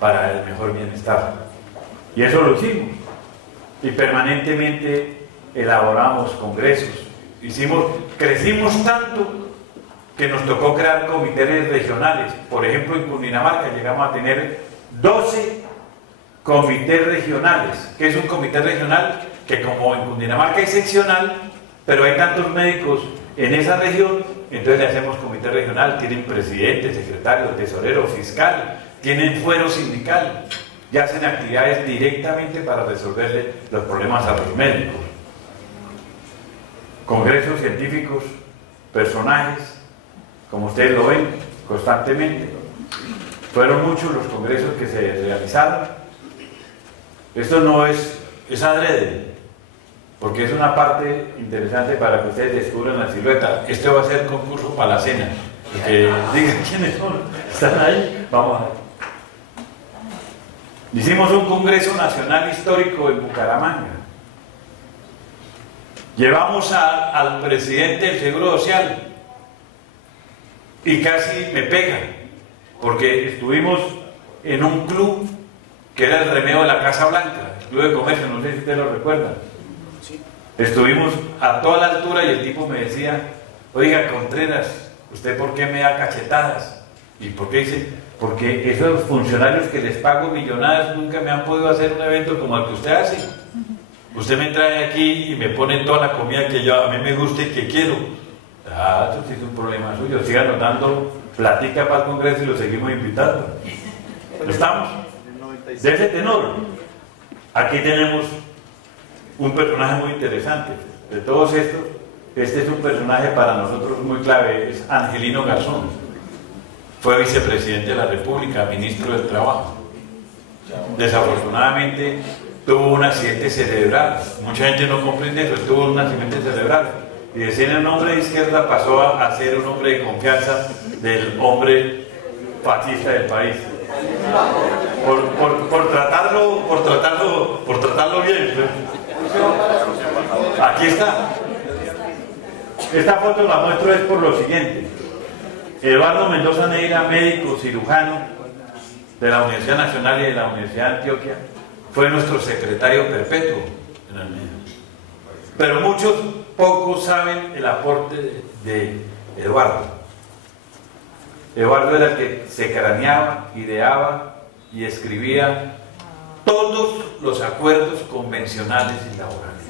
para el mejor bienestar. Y eso lo hicimos, y permanentemente elaboramos congresos, crecimos tanto que nos tocó crear comités regionales. Por ejemplo, en Cundinamarca llegamos a tener 12 comités regionales. ¿Qué es un comité regional? Que como en Cundinamarca hay seccional, pero hay tantos médicos en esa región, entonces le hacemos comité regional. Tienen presidente, secretario, tesorero, fiscal, tienen fuero sindical, y hacen actividades directamente para resolverle los problemas a los médicos. Congresos científicos, personajes, como ustedes lo ven constantemente. Fueron muchos los congresos que se realizaron. Esto no es adrede, porque es una parte interesante para que ustedes descubran la silueta. Este va a ser concurso para la cena. Que digan quiénes son, están ahí, vamos a ver. Hicimos un congreso nacional histórico en Bucaramanga. Llevamos al presidente del Seguro Social y casi me pega, porque estuvimos en un club que era el Remedio de la Casa Blanca, el Club de Comercio, no sé si ustedes lo recuerdan. Estuvimos a toda la altura y el tipo me decía: oiga, Contreras, ¿usted por qué me da cachetadas? ¿Y por qué dice? Porque esos funcionarios que les pago millonadas nunca me han podido hacer un evento como el que usted hace. Usted me trae aquí y me pone toda la comida que a mí me gusta y que quiero. Eso sí es un problema suyo. Sigan dando platica para el Congreso y lo seguimos invitando. ¿No estamos? De ese tenor. Aquí tenemos un personaje muy interesante. De todos estos, este es un personaje para nosotros muy clave. Es Angelino Garzón. Fue vicepresidente de la República, ministro del Trabajo. Desafortunadamente tuvo un accidente cerebral. Mucha gente no comprende eso. Tuvo un accidente cerebral. Y de ser un hombre de izquierda pasó a ser un hombre de confianza del hombre fascista del país. Por tratarlo bien. Aquí está. Esta foto la muestro es por lo siguiente. Eduardo Mendoza Neira, médico cirujano de la Universidad Nacional y de la Universidad de Antioquia, fue nuestro secretario perpetuo en el medio. Pero pocos saben el aporte de Eduardo. Eduardo era el que se craneaba, ideaba y escribía todos los acuerdos convencionales y laborales.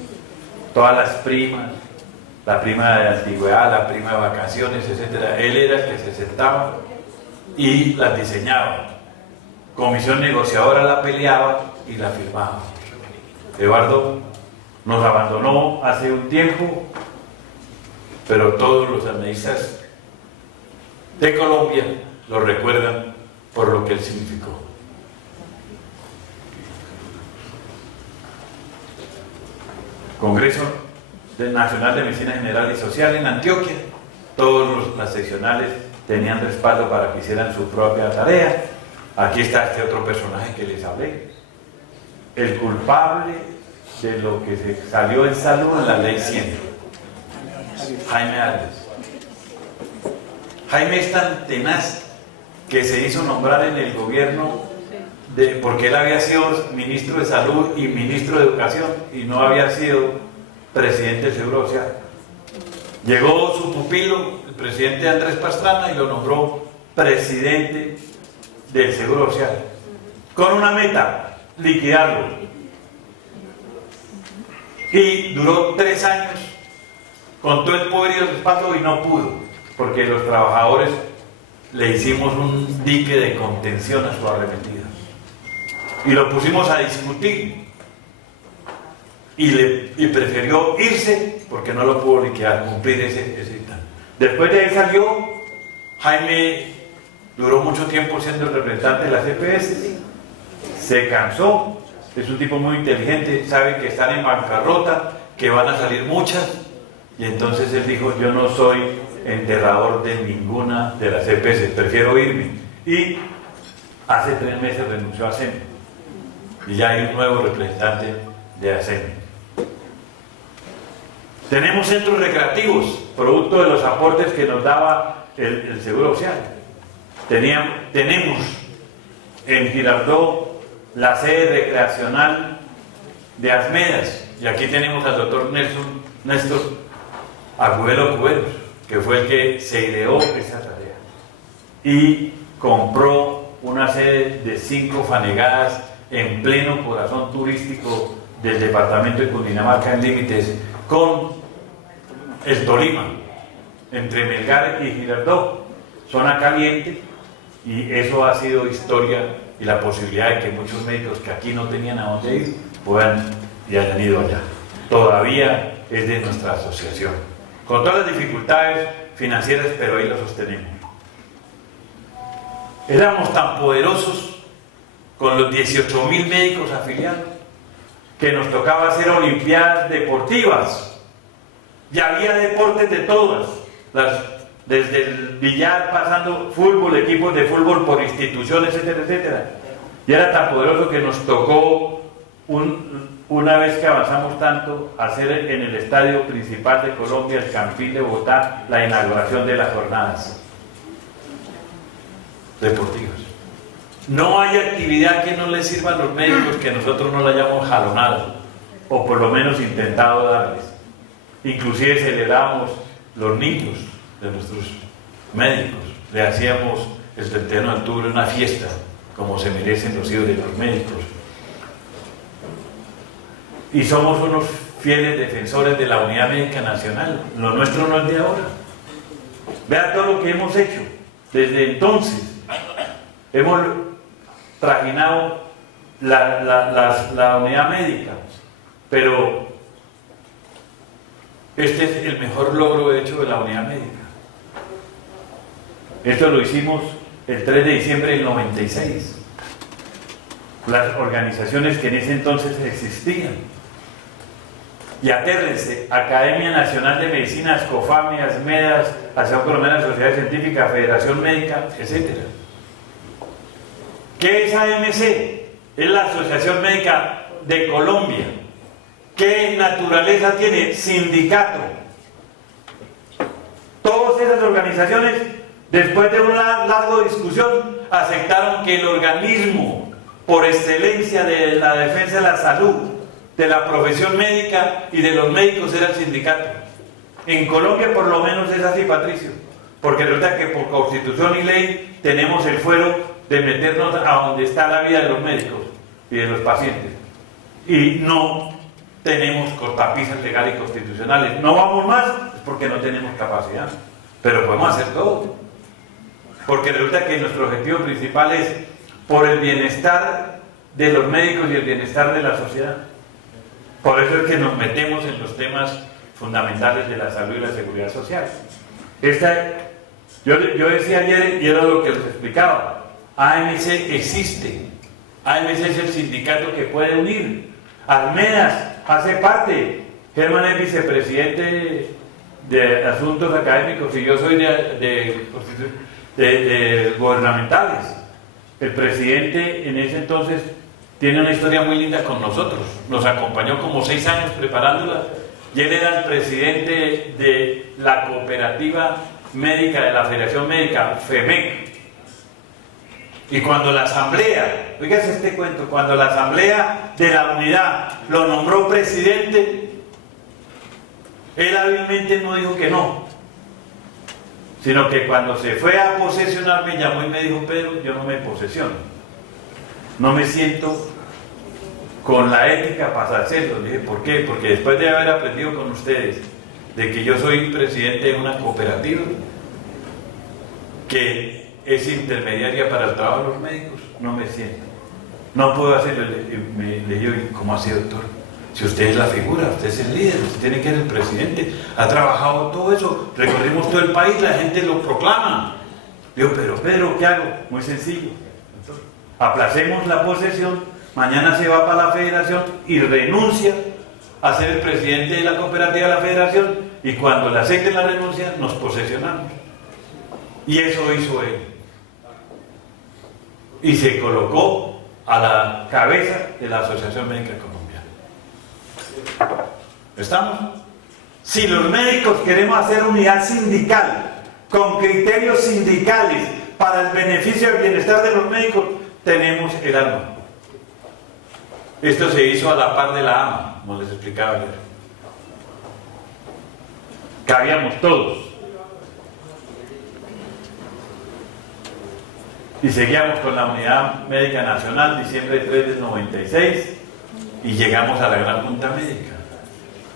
Todas las primas, la prima de antigüedad, la prima de vacaciones, etc. Él era el que se sentaba y las diseñaba. Comisión negociadora la peleaba y la firmaba. Eduardo nos abandonó hace un tiempo, pero todos los analistas de Colombia lo recuerdan por lo que él significó. Congreso Nacional de Medicina General y Social en Antioquia. Todas las seccionales tenían respaldo para que hicieran su propia tarea. Aquí está este otro personaje que les hablé, el culpable de lo que se salió en salud en la ley 100, Jaime Alves. Jaime es tan tenaz que se hizo nombrar en el gobierno porque él había sido ministro de Salud y ministro de Educación y no había sido presidente del Seguro Social. Llegó su pupilo, el presidente Andrés Pastrana, y lo nombró presidente del Seguro Social, con una meta: liquidarlo. Y duró 3 años con todo el poder y el respaldo y no pudo, porque los trabajadores le hicimos un dique de contención a su arremetida. Y lo pusimos a discutir. Y prefirió irse porque no lo pudo liquidar, cumplir ese tal. Después de ahí salió, Jaime duró mucho tiempo siendo el representante de la CPS, se cansó, es un tipo muy inteligente, sabe que están en bancarrota, que van a salir muchas, y entonces él dijo, yo no soy enterrador de ninguna de las CPS, prefiero irme. Y hace 3 meses renunció a ASEM, y ya hay un nuevo representante de ASEM. Tenemos centros recreativos, producto de los aportes que nos daba el Seguro Social. Tenemos en Girardot la sede recreacional de Asmedas, y aquí tenemos al doctor Néstor Agüero Cuberos, que fue el que se ideó esa tarea. Y compró una sede de 5 fanegadas en pleno corazón turístico del departamento de Cundinamarca, en límites con el Tolima, entre Melgar y Girardot, zona caliente, y eso ha sido historia y la posibilidad de que muchos médicos que aquí no tenían a dónde ir puedan y hayan ido allá. Todavía es de nuestra asociación, con todas las dificultades financieras, pero ahí lo sostenemos. Éramos tan poderosos con los 18.000 médicos afiliados que nos tocaba hacer olimpiadas deportivas. Ya había deportes de todas, desde el billar, pasando fútbol, equipos de fútbol por instituciones, etcétera, etcétera. Y era tan poderoso que nos tocó, una vez que avanzamos tanto, hacer en el estadio principal de Colombia, el Campín de Bogotá, la inauguración de las jornadas deportivas. No hay actividad que no le sirva a los médicos que nosotros no la hayamos jalonado, o por lo menos intentado darles. Inclusive celebrábamos los niños de nuestros médicos, le hacíamos el 31 de octubre una fiesta, como se merecen los hijos de los médicos. Y somos unos fieles defensores de la unidad médica nacional. Lo nuestro no es de ahora. Vean todo lo que hemos hecho desde entonces. Hemos trajinado la unidad médica, pero este es el mejor logro hecho de la unidad médica. Esto lo hicimos el 3 de diciembre del 96. Las organizaciones que en ese entonces existían. Y atérrense, Academia Nacional de Medicina, Ascofame, Asmedas, Asociación Colombiana de Sociedades Científicas, Federación Médica, etc. ¿Qué es AMC? Es la Asociación Médica de Colombia. ¿Qué naturaleza tiene? Sindicato. Todas esas organizaciones, después de una larga discusión, aceptaron que el organismo por excelencia de la defensa de la salud, de la profesión médica y de los médicos era el sindicato. En Colombia por lo menos es así, Patricio, porque resulta que por constitución y ley tenemos el fuero de meternos a donde está la vida de los médicos y de los pacientes, y no tenemos cortapisas legales y constitucionales. No vamos más, es porque no tenemos capacidad, pero podemos hacer todo, porque resulta que nuestro objetivo principal es por el bienestar de los médicos y el bienestar de la sociedad. Por eso es que nos metemos en los temas fundamentales de la salud y la seguridad social. Yo decía ayer, y era lo que les explicaba, AMC existe. AMC es el sindicato que puede unir. Asmedas hace parte. Germán es vicepresidente de Asuntos Académicos y yo soy de gubernamentales. El presidente en ese entonces tiene una historia muy linda con nosotros. Nos acompañó como 6 años preparándola y él era el presidente de la cooperativa médica de la Federación Médica, FEMEC. Y cuando la asamblea, fíjese este cuento, cuando la asamblea de la unidad lo nombró presidente, él hábilmente no dijo que no, sino que cuando se fue a posesionar me llamó y me dijo: Pedro, yo no me posesiono, no me siento con la ética para hacerlo. Le dije: ¿por qué? Porque después de haber aprendido con ustedes de que yo soy presidente de una cooperativa que es intermediaria para el trabajo de los médicos, no me siento. No puedo hacerlo. Me leyó, ¿cómo así, doctor? Si usted es la figura, usted es el líder, usted tiene que ser el presidente, ha trabajado todo eso, recorrimos todo el país, la gente lo proclama. Digo, pero Pedro, ¿qué hago? Muy sencillo. Aplacemos la posesión, mañana se va para la federación y renuncia a ser el presidente de la cooperativa de la federación, y cuando le acepten la renuncia nos posesionamos. Y eso hizo él. Y se colocó a la cabeza de la Asociación Médica Colombiana. ¿Estamos? Si los médicos queremos hacer unidad sindical, con criterios sindicales para el beneficio y el bienestar de los médicos, tenemos el arma. Esto se hizo a la par de la AMA, como les explicaba ayer. Cabíamos todos. Y seguíamos con la Unidad Médica Nacional, diciembre 3 del 96, y llegamos a la Gran Junta Médica.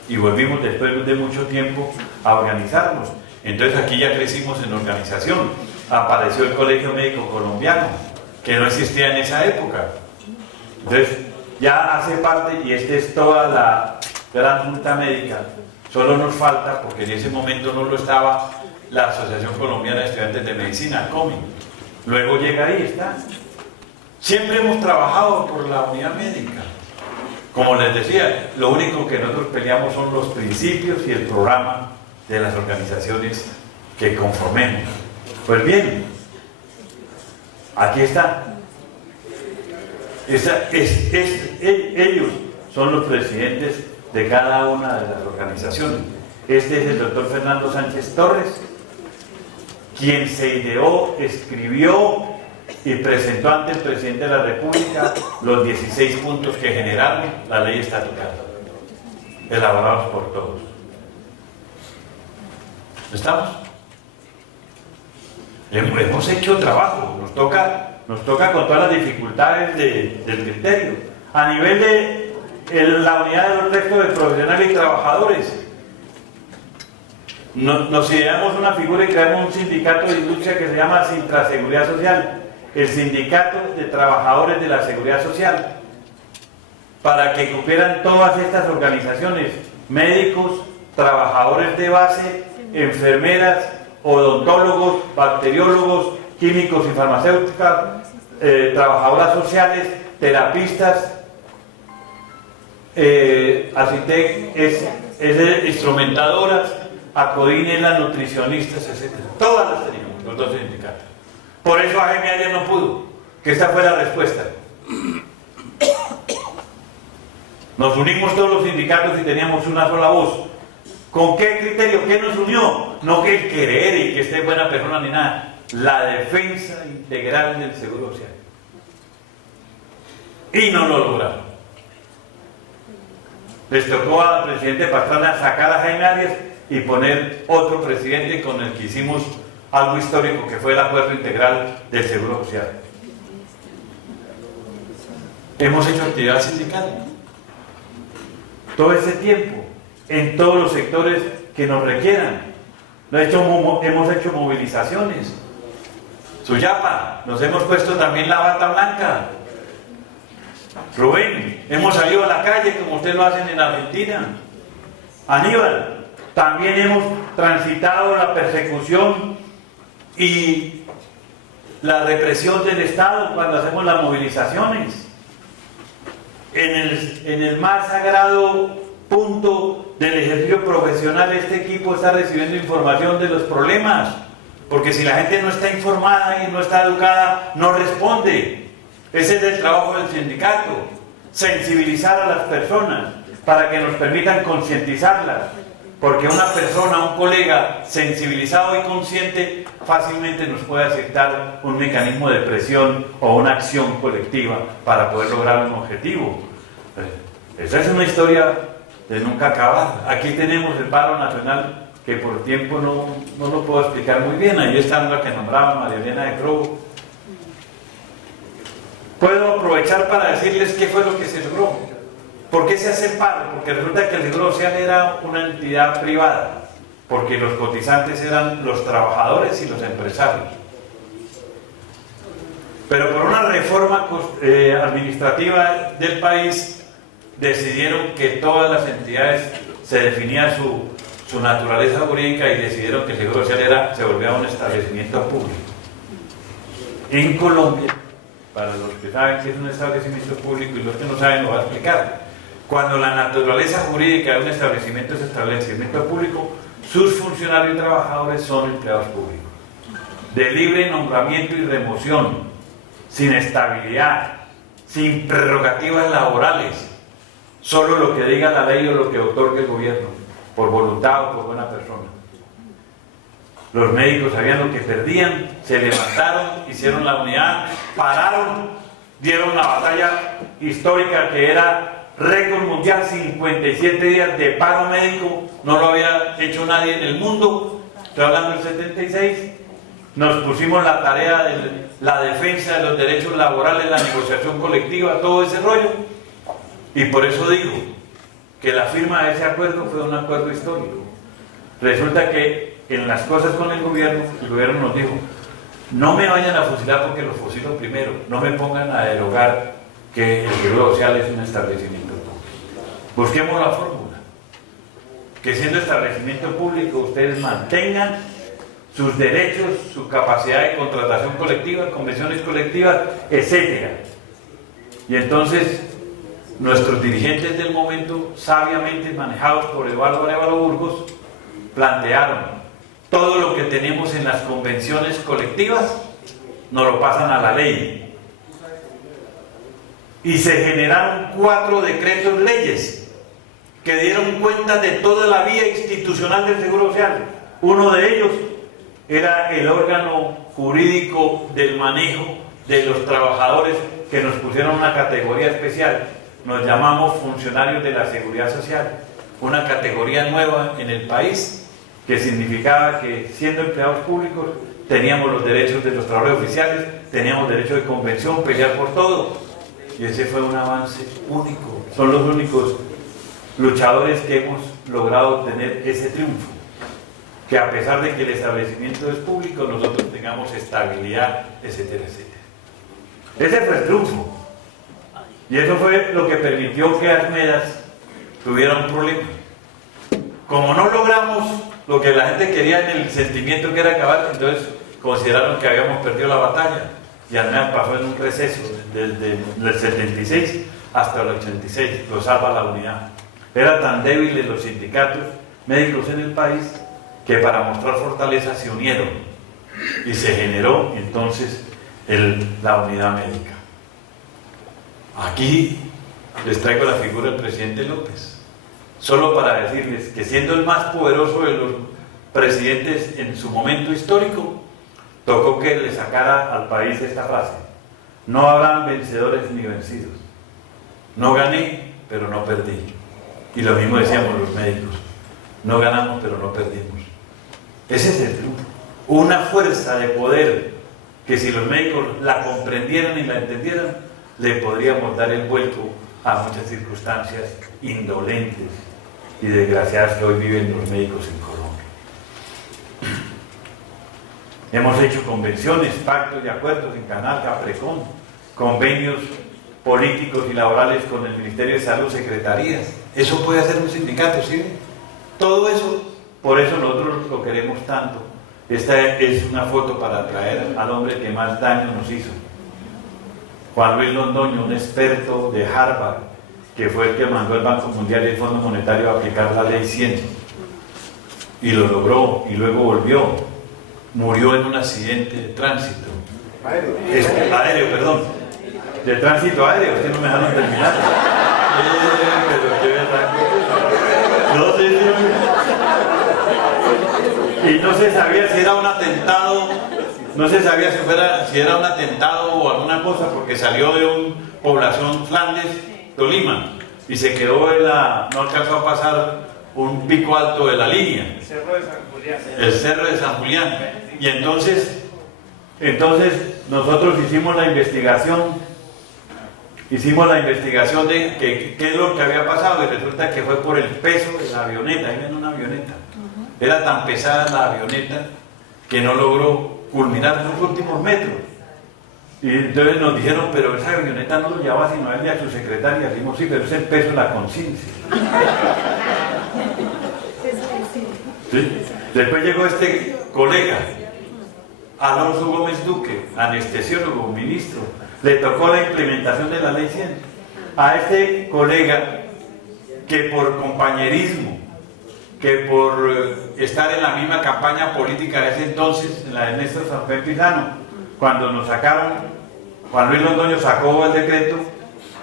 Y volvimos después de mucho tiempo a organizarnos. Entonces aquí ya crecimos en organización. Apareció el Colegio Médico Colombiano, que no existía en esa época. Entonces ya hace parte, y esta es toda la Gran Junta Médica. Solo nos falta, porque en ese momento no lo estaba, la Asociación Colombiana de Estudiantes de Medicina, COMI. Luego llega ahí, está. Siempre hemos trabajado por la unidad médica. Como les decía, lo único que nosotros peleamos son los principios y el programa de las organizaciones que conformemos. Pues bien, aquí está. Ellos son los presidentes de cada una de las organizaciones. Este es el doctor Fernando Sánchez Torres, quien se ideó, escribió y presentó ante el presidente de la República los 16 puntos que generaron la ley estatal, elaborados por todos. ¿Estamos? Hemos hecho trabajo, nos toca con todas las dificultades del criterio. A nivel de la unidad de los restos de profesionales y trabajadores, nos ideamos una figura y creamos un sindicato de industria que se llama Sintraseguridad Social, el Sindicato de Trabajadores de la Seguridad Social, para que cupieran todas estas organizaciones: médicos, trabajadores de base, enfermeras, odontólogos, bacteriólogos, químicos y farmacéuticas, trabajadoras sociales, terapistas, Acitec, instrumentadoras, Acodine, las nutricionistas, etc. Todas las teníamos, los dos sindicatos. Por eso AGM ayer no pudo, que esta fue la respuesta. Nos unimos todos los sindicatos y teníamos una sola voz. ¿Con qué criterio? ¿Qué nos unió? No que el querer y que esté buena persona ni nada. La defensa integral del seguro social. Y no lo lograron. Les tocó al presidente Pastrana sacar a Jaime Arias y poner otro presidente con el que hicimos algo histórico, que fue el acuerdo integral del seguro social. Hemos hecho actividad sindical todo ese tiempo, en todos los sectores que nos requieran. Hemos hecho movilizaciones. Suyapa, nos hemos puesto también la bata blanca. Rubén, hemos salido a la calle como ustedes lo hacen en Argentina. Aníbal, también hemos transitado la persecución y la represión del Estado cuando hacemos las movilizaciones. En el más sagrado punto del ejercicio profesional, este equipo está recibiendo información de los problemas, porque si la gente no está informada y no está educada, no responde. Ese es el trabajo del sindicato: sensibilizar a las personas para que nos permitan concientizarlas, porque una persona, un colega sensibilizado y consciente fácilmente nos puede aceptar un mecanismo de presión o una acción colectiva para poder lograr un objetivo. Esa es una historia de nunca acabar. Aquí tenemos el paro nacional, que por tiempo no lo puedo explicar muy bien. Ahí está la que nombraba María Elena de Crobo. Puedo aprovechar para decirles qué fue lo que se logró. ¿Por qué se hace el paro? Porque resulta que el Seguro Social era una entidad privada. porque los cotizantes eran los trabajadores y los empresarios. Pero por una reforma administrativa del país decidieron que todas las entidades se definía su naturaleza jurídica y decidieron que el Seguro Social se volvía un establecimiento público. En Colombia, para los que saben que es un establecimiento público y los que no saben lo voy a explicar, cuando la naturaleza jurídica de un establecimiento es establecimiento público, sus funcionarios y trabajadores son empleados públicos, de libre nombramiento y remoción, sin estabilidad, sin prerrogativas laborales, solo lo que diga la ley o lo que otorgue el gobierno, por voluntad o por buena persona. Los médicos sabían lo que perdían, se levantaron, hicieron la unidad, pararon, dieron la batalla histórica que era récord mundial, 57 días de paro médico, no lo había hecho nadie en el mundo, estoy hablando del 76, nos pusimos la tarea de la defensa de los derechos laborales, la negociación colectiva, todo ese rollo, y por eso digo que la firma de ese acuerdo fue un acuerdo histórico. Resulta que en las cosas con el gobierno nos dijo, no me vayan a fusilar porque los fusilo primero, no me pongan a derogar que el Seguro Social es un establecimiento público. Busquemos la fórmula, que siendo establecimiento público ustedes mantengan sus derechos, su capacidad de contratación colectiva, convenciones colectivas, etc. Y entonces nuestros dirigentes del momento, sabiamente manejados por Eduardo Arévalo Burgos, plantearon todo lo que tenemos en las convenciones colectivas, nos lo pasan a la ley. Y se generaron 4 decretos leyes que dieron cuenta de toda la vía institucional del Seguro Social. Uno de ellos era el órgano jurídico del manejo de los trabajadores, que nos pusieron una categoría especial. Nos llamamos funcionarios de la Seguridad Social, una categoría nueva en el país, que significaba que siendo empleados públicos teníamos los derechos de los trabajadores oficiales, teníamos derecho de convención, pelear por todo, y ese fue un avance único. Son los únicos luchadores que hemos logrado tener ese triunfo, que a pesar de que el establecimiento es público, nosotros tengamos estabilidad, etcétera, etcétera. Ese fue el triunfo, y eso fue lo que permitió que Armedas tuviera un problema. Como no logramos lo que la gente quería en el sentimiento que era acabar, entonces consideraron que habíamos perdido la batalla, y Armedas pasó en un receso desde el 76 hasta el 86, lo salva la unidad. Eran tan débiles los sindicatos médicos en el país que para mostrar fortaleza se unieron y se generó entonces la unidad médica. Aquí les traigo la figura del presidente López, solo para decirles que siendo el más poderoso de los presidentes en su momento histórico, tocó que le sacara al país esta frase: no habrán vencedores ni vencidos. No gané, pero no perdí. Y lo mismo decíamos los médicos: no ganamos, pero no perdimos. Ese es el triunfo. Una fuerza de poder que, si los médicos la comprendieran y la entendieran, le podríamos dar el vuelco a muchas circunstancias indolentes y desgraciadas que hoy viven los médicos en Colombia. Hemos hecho convenciones, pactos y acuerdos en Canal, Caprecon, convenios políticos y laborales con el Ministerio de Salud, secretarías. Eso puede hacer un sindicato, ¿sí? Todo eso, por eso nosotros lo queremos tanto. Esta es una foto para traer al hombre que más daño nos hizo. Juan Luis Londoño, un experto de Harvard, que fue el que mandó al Banco Mundial y el Fondo Monetario a aplicar la Ley 100. Y lo logró, y luego volvió. Murió en un accidente de tránsito. Aéreo, perdón. De tránsito aéreo, ustedes no me dejaron terminar. Pero qué verdad. No sé, y no se sabía si era un atentado, no se sabía si era un atentado o alguna cosa, porque salió de una población Flandes, Tolima, y se quedó no alcanzó a pasar un pico alto de la línea. El Cerro de San Julián. El Cerro de San Julián. Y entonces nosotros hicimos la investigación de qué es lo que había pasado, y resulta que fue por el peso de la avioneta. Ahí ven una avioneta. Era tan pesada la avioneta que no logró culminar los últimos metros. Y entonces nos dijeron, pero esa avioneta no lo llevaba sino a él y a su secretaria. Dijimos, sí, pero es el peso de la conciencia. ¿Sí? Después llegó este colega, Alonso Gómez Duque, anestesiólogo, ministro. Le tocó la implementación de la ley 100. A este colega, que por compañerismo, que por estar en la misma campaña política de ese entonces, en la de Néstor Sanfé Pizano, cuando nos sacaron, Juan Luis Londoño sacó el decreto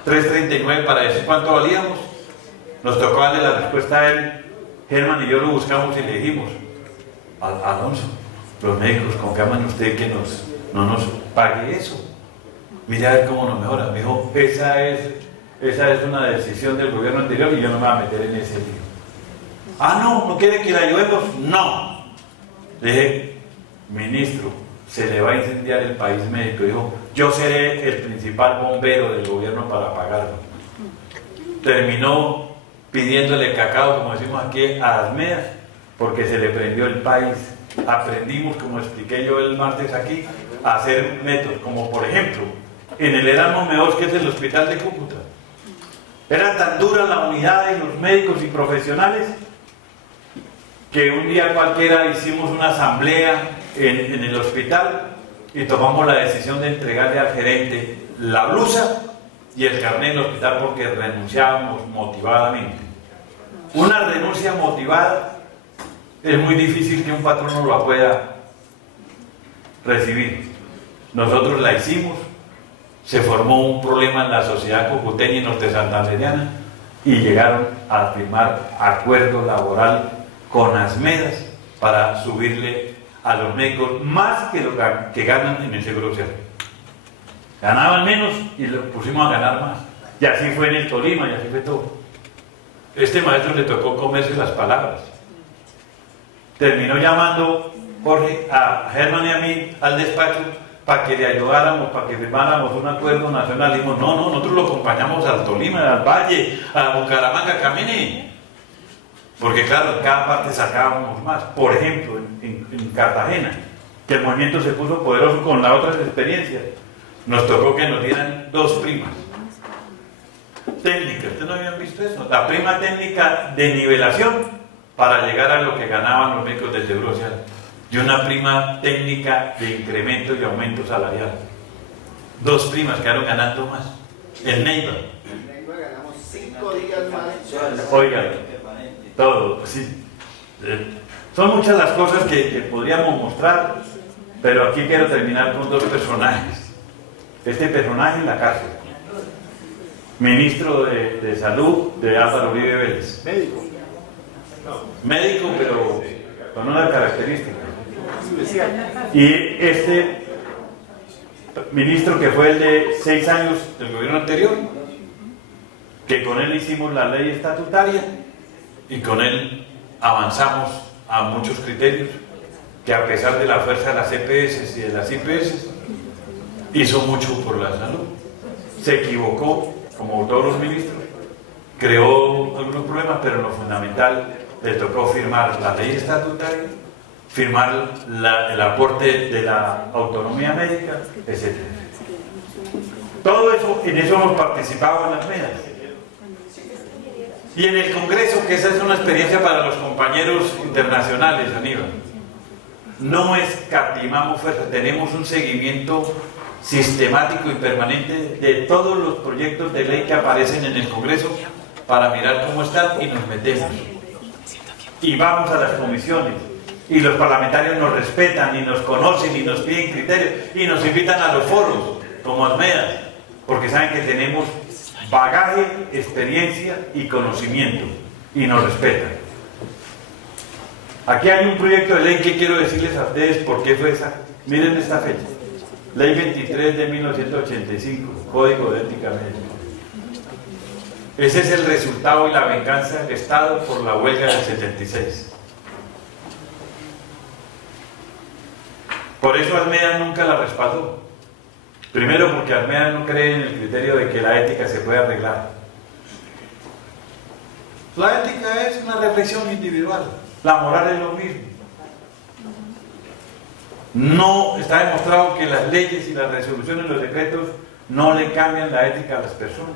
339 para decir cuánto valíamos, nos tocó darle la respuesta a él. Germán y yo lo buscamos y le dijimos, Alonso, los médicos confiamos en usted que no nos pague eso. Mira a ver cómo nos mejora. Me dijo, esa es una decisión del gobierno anterior y yo no me voy a meter en ese lío. ¿No quiere que la ayudemos? No. Le dije, ministro, se le va a incendiar el país médico. Dijo, yo seré el principal bombero del gobierno para pagarlo. Terminó pidiéndole cacao, como decimos aquí, a las medias, porque se le prendió el país. Aprendimos, como expliqué yo el martes aquí, a hacer métodos, como por ejemplo, en el Erasmo Meós, que es el hospital de Cúcuta. Era tan dura la unidad de los médicos y profesionales que un día cualquiera hicimos una asamblea en el hospital y tomamos la decisión de entregarle al gerente la blusa y el carnet del hospital porque renunciábamos motivadamente. Una renuncia motivada es muy difícil que un patrón no la pueda recibir. Nosotros la hicimos, se formó un problema en la sociedad cucuteña y norte santandereana y llegaron a firmar acuerdo laboral con Asmedas para subirle a los médicos más que lo que ganan en el Seguro Social. Ganaban menos y lo pusimos a ganar más. Y así fue en el Tolima y así fue todo. Este maestro le tocó comerse las palabras. Terminó llamando Jorge a Germán y a mí al despacho para que le ayudáramos, para que firmáramos un acuerdo nacional. Dijimos, no, nosotros lo acompañamos al Tolima, al Valle, a Bucaramanga, camine. Porque claro, en cada parte sacábamos más. Por ejemplo, en Cartagena, que el movimiento se puso poderoso con las otras experiencias, nos tocó que nos dieran 2 primas técnicas. ¿Ustedes no habían visto eso? La prima técnica de nivelación para llegar a lo que ganaban los médicos del Seguro Social y una prima técnica de incremento y aumento salarial. 2 primas quedaron ganando más. En Neiva. En Neiva ganamos 5 días más. Oigan, todo, sí. Son muchas las cosas que podríamos mostrar, pero aquí quiero terminar con 2 personajes. Este personaje en la cárcel, ministro de Salud de Álvaro Uribe Vélez. Médico. Médico, pero con una característica. Y este ministro que fue el de 6 años del gobierno anterior, que con él hicimos la ley estatutaria y con él avanzamos a muchos criterios, que a pesar de la fuerza de las EPS y de las IPS, hizo mucho por la salud. Se equivocó, como todos los ministros, creó algunos problemas, pero en lo fundamental le tocó firmar la ley estatutaria, firmar el aporte de la autonomía médica, etc. Todo eso, en eso hemos participado en las medias. Y en el Congreso, que esa es una experiencia para los compañeros internacionales, Aníbal, no escatimamos fuerza, tenemos un seguimiento sistemático y permanente de todos los proyectos de ley que aparecen en el Congreso para mirar cómo están y nos metemos. Y vamos a las comisiones y los parlamentarios nos respetan y nos conocen y nos piden criterios y nos invitan a los foros como Asmedas, porque saben que tenemos bagaje, experiencia y conocimiento y nos respetan. Aquí hay un proyecto de ley que quiero decirles a ustedes por qué fue esa. Miren esta fecha. Ley 23 de 1985, Código de Ética Médica. Ese es el resultado y la venganza del Estado por la huelga del 76. Por eso Asmedas nunca la respaldó. Primero porque Asmedas no cree en el criterio de que la ética se puede arreglar. La ética es una reflexión individual. La moral es lo mismo. No está demostrado que las leyes y las resoluciones, los decretos, no le cambian la ética a las personas.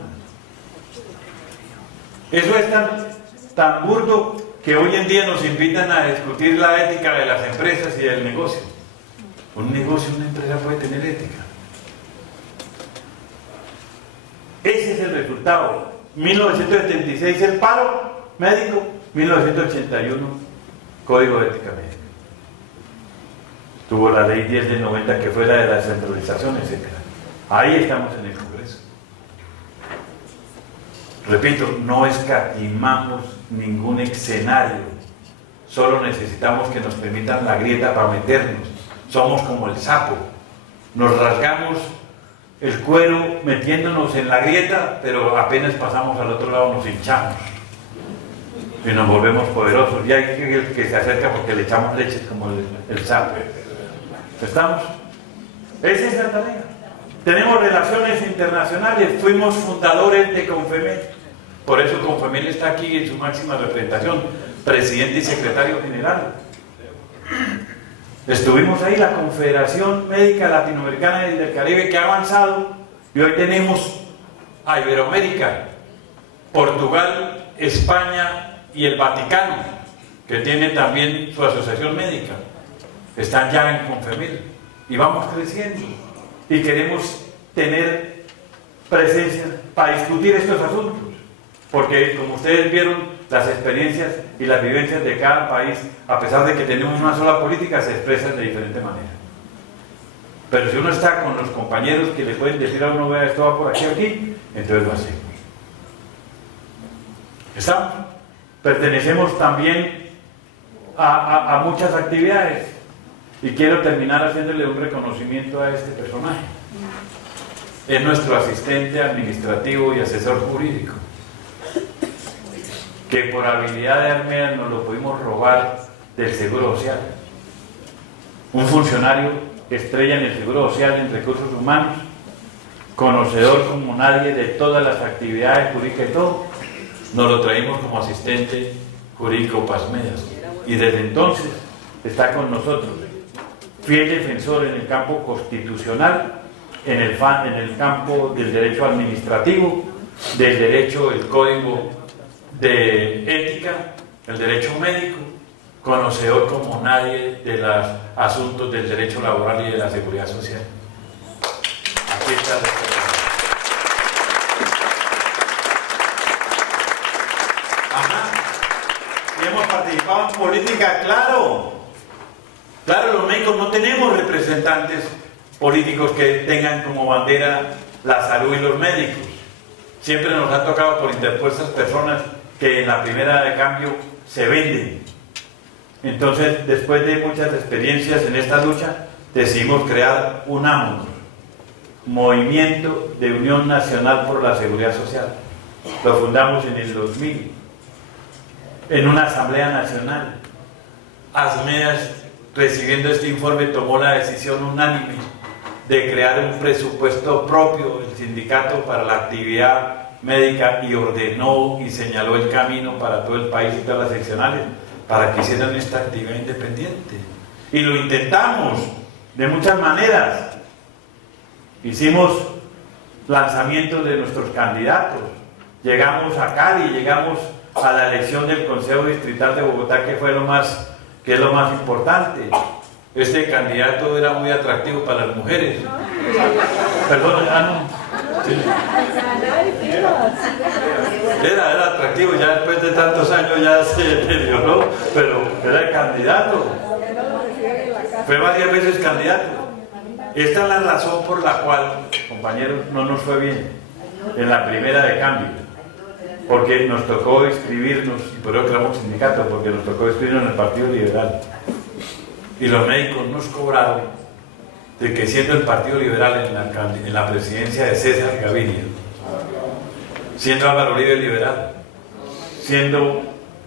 Eso es tan burdo que hoy en día nos invitan a discutir la ética de las empresas y del negocio. Un negocio, una empresa puede tener ética. Ese es el resultado. 1976 el paro médico, 1981 Código de Ética Médica. Tuvo la ley 10 del 90 que fue la de la descentralización, etc. Ahí estamos en el Congreso. Repito, no escatimamos ningún escenario, solo necesitamos que nos permitan la grieta para meternos. Somos como el sapo, nos rasgamos el cuero metiéndonos en la grieta, pero apenas pasamos al otro lado nos hinchamos y nos volvemos poderosos. Y hay que se acerca porque le echamos leche como el sapo. ¿Estamos? Esa es la tarea. Tenemos relaciones internacionales, fuimos fundadores de Confemel. Por eso Confemel está aquí en su máxima representación, presidente y secretario general. Estuvimos ahí, la Confederación Médica Latinoamericana y del Caribe, que ha avanzado, y hoy tenemos a Iberoamérica, Portugal, España y el Vaticano, que tiene también su asociación médica. Están ya en Confemel y vamos creciendo y queremos tener presencia para discutir estos asuntos, porque como ustedes vieron, las experiencias y las vivencias de cada país, a pesar de que tenemos una sola política, se expresan de diferente manera. Pero si uno está con los compañeros que le pueden decir a uno, vea, esto va por aquí, entonces lo hacemos. ¿Estamos? Pertenecemos también a muchas actividades y quiero terminar haciéndole un reconocimiento a este personaje. Es nuestro asistente administrativo y asesor jurídico, que por habilidad de Armenia nos lo pudimos robar del Seguro Social. Un funcionario estrella en el Seguro Social en recursos humanos, conocedor como nadie de todas las actividades jurídicas y todo, nos lo traímos como asistente jurídico Pasmeas. Y desde entonces está con nosotros, fiel defensor en el campo constitucional, en el campo del derecho administrativo, del derecho, el código de ética, el derecho médico, conocedor como nadie de los asuntos del derecho laboral y de la seguridad social. Aquí está la y hemos participado en política, claro, los médicos no tenemos representantes políticos que tengan como bandera la salud y los médicos. Siempre nos ha tocado por interpuestas personas que en la primera de cambio se venden. Entonces, después de muchas experiencias en esta lucha, decidimos crear un AMUR, Movimiento de Unión Nacional por la Seguridad Social. Lo fundamos en el 2000, en una asamblea nacional. Asmeas, recibiendo este informe, tomó la decisión unánime de crear un presupuesto propio del sindicato para la actividad médica y ordenó y señaló el camino para todo el país y todas las seccionales para que hicieran esta actividad independiente. Y lo intentamos de muchas maneras. Hicimos lanzamientos de nuestros candidatos, llegamos a Cali, llegamos a la elección del Consejo Distrital de Bogotá, que es lo más importante. Este candidato era muy atractivo para las mujeres. Perdón, no. Sí. Era atractivo, ya después de tantos años ya se deterioró, pero era el candidato. Fue varias veces candidato. Esta es la razón por la cual, compañeros, no nos fue bien en la primera de cambio, porque nos tocó inscribirnos, y por eso creamos sindicato, porque nos tocó inscribirnos en el Partido Liberal. Y los médicos nos cobraron de que siendo el Partido Liberal en la presidencia de César Gaviria, siendo Álvaro Uribe liberal, siendo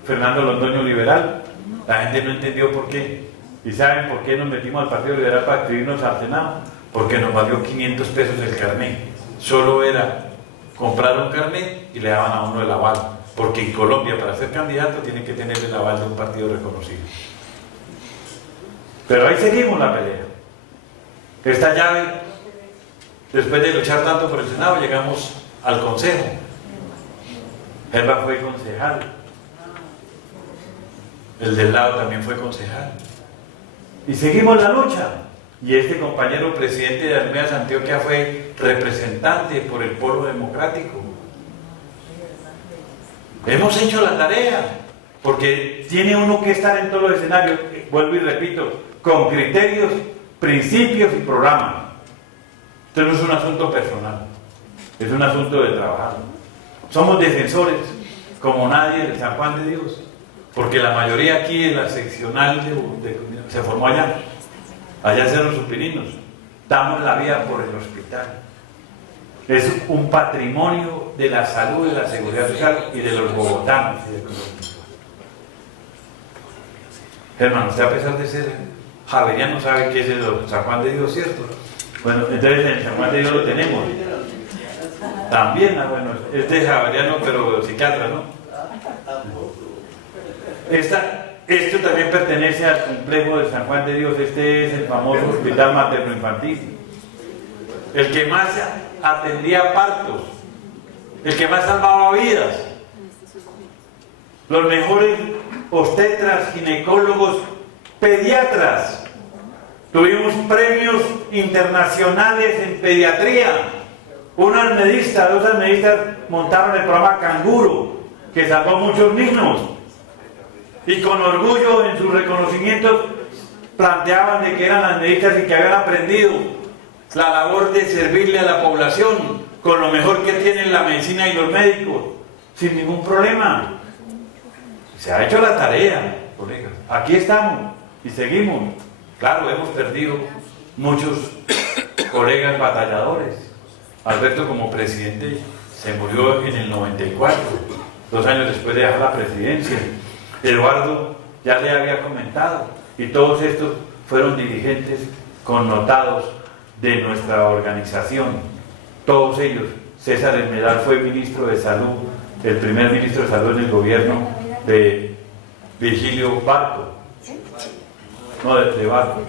Fernando Londoño liberal, la gente no entendió por qué. ¿Y saben por qué nos metimos al Partido Liberal para inscribirnos al Senado? Porque nos valió 500 pesos el carnet. Solo era comprar un carnet y le daban a uno el aval. porque en Colombia para ser candidato tiene que tener el aval de un partido reconocido. Pero ahí seguimos la pelea. Esta llave, después de luchar tanto por el Senado, llegamos al Consejo. Germán fue concejal. El del lado también fue concejal. Y seguimos la lucha. Y este compañero presidente de Armeas Antioquia fue representante por el Polo Democrático. Hemos hecho la tarea, porque tiene uno que estar en todos los escenarios, vuelvo y repito, con criterios, principios y programas. Esto no es un asunto personal, es un asunto de trabajar. Somos defensores, como nadie, de San Juan de Dios, porque la mayoría aquí en la seccional se formó allá en Cerros Superinos. Damos la vida por el hospital. Es un patrimonio de la salud, de la seguridad social y de los bogotanos. Germán, usted a pesar de ser javeriano sabe que es el San Juan de Dios, ¿cierto? Bueno, entonces en San Juan de Dios lo tenemos. También, bueno, este es javeriano pero psiquiatra, ¿no? Esto también pertenece al complejo de San Juan de Dios. Este es el famoso hospital materno-infantil, el que más atendía partos, el que más salvaba vidas, los mejores obstetras, ginecólogos, pediatras. Tuvimos premios internacionales en pediatría. Un almedista, 2 almedistas montaron el programa Canguro, que salvó a muchos niños. Y con orgullo en sus reconocimientos planteaban de que eran almedistas y que habían aprendido la labor de servirle a la población con lo mejor que tienen la medicina y los médicos, sin ningún problema. Se ha hecho la tarea, colegas. Aquí estamos y seguimos. Claro, hemos perdido muchos colegas batalladores. Alberto, como presidente, se murió en el 94, 2 años después de dejar la presidencia. Eduardo ya le había comentado, y todos estos fueron dirigentes connotados de nuestra organización. Todos ellos. César Esmedal fue ministro de Salud, el primer ministro de Salud en el gobierno de Virgilio Barco. No, de Barco.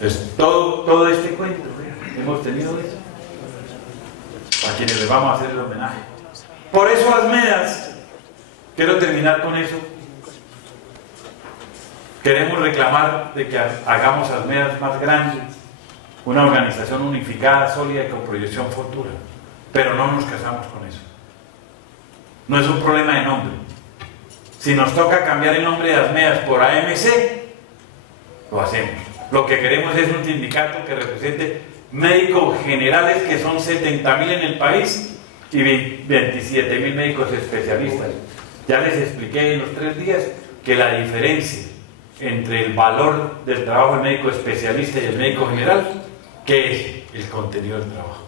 Es todo este cuento. Hemos tenido eso. A quienes les vamos a hacer el homenaje. Por eso Asmedas, quiero terminar con eso. Queremos reclamar de que hagamos Asmedas más grande, una organización unificada, sólida y con proyección futura. Pero no nos casamos con eso. No es un problema de nombre. Si nos toca cambiar el nombre de Asmedas por AMC, lo hacemos. Lo que queremos es un sindicato que represente médicos generales, que son 70.000 en el país, y 27.000 médicos especialistas. Ya les expliqué en los 3 días que la diferencia entre el valor del trabajo del médico especialista y el médico general, ¿qué es? El contenido del trabajo.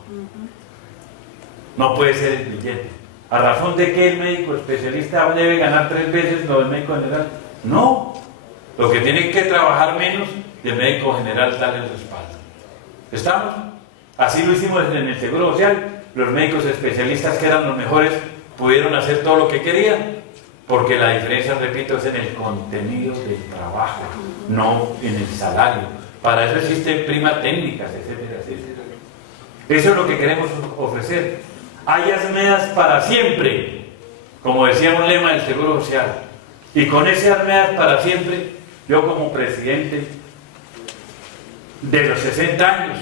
No puede ser el billete. ¿A razón de que el médico especialista debe ganar 3 veces lo del médico general? No. Lo que tiene que trabajar menos y el médico general darle el respaldo. ¿Estamos? Así lo hicimos en el Seguro Social. Los médicos especialistas, que eran los mejores, pudieron hacer todo lo que querían, porque la diferencia, repito, es en el contenido del trabajo, no en el salario. Para eso existen primas técnicas, etcétera, etcétera. Eso es lo que queremos ofrecer. Hay Asmedas para siempre, como decía un lema del Seguro Social. Y con ese Asmedas para siempre, yo como presidente de los 60 años,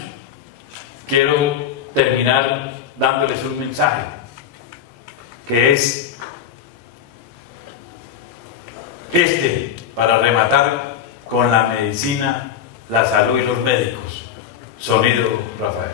quiero terminar dándoles un mensaje, que es para rematar con la medicina, la salud y los médicos. Sonido, Rafael.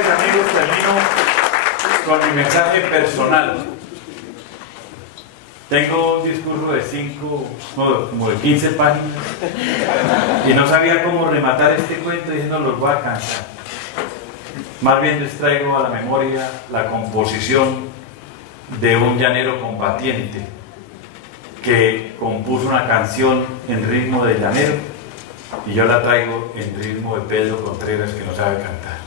amigas y amigos, termino con mi mensaje personal. Tengo un discurso de 15 páginas y no sabía cómo rematar este cuento y dije, no los voy a cansar. Más bien les traigo a la memoria la composición de un llanero combatiente que compuso una canción en ritmo de llanero y yo la traigo en ritmo de Pedro Contreras, que no sabe cantar,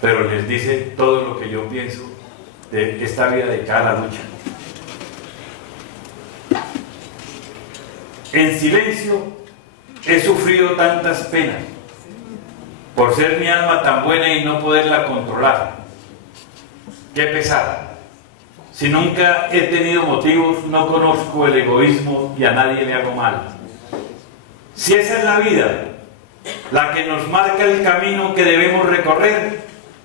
pero les dice todo lo que yo pienso de esta vida dedicada a la lucha. En silencio he sufrido tantas penas por ser mi alma tan buena y no poderla controlar. Qué pesar. Si nunca he tenido motivos, no conozco el egoísmo y a nadie le hago mal. Si esa es la vida, la que nos marca el camino que debemos recorrer,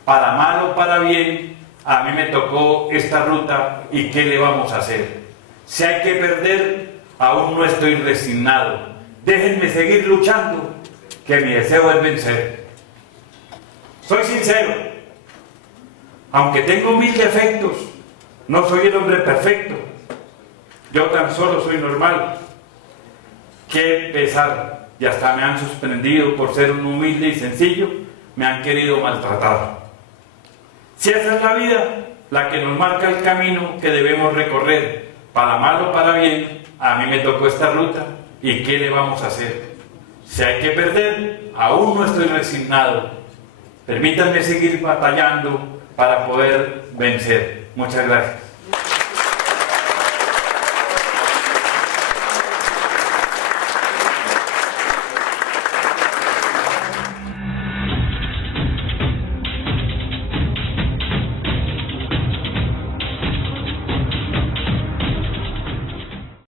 para mal o para bien, a mí me tocó esta ruta y ¿qué le vamos a hacer? Si hay que perder, aún no estoy resignado. Déjenme seguir luchando, que mi deseo es vencer. Soy sincero, aunque tengo 1000 defectos, no soy el hombre perfecto. Yo tan solo soy normal. Qué pesar, y hasta me han suspendido por ser un humilde y sencillo, me han querido maltratar. Si esa es la vida, la que nos marca el camino que debemos recorrer, para mal o para bien, a mí me tocó esta ruta, ¿y qué le vamos a hacer? Si hay que perder, aún no estoy resignado. Permítanme seguir batallando para poder vencer. Muchas gracias.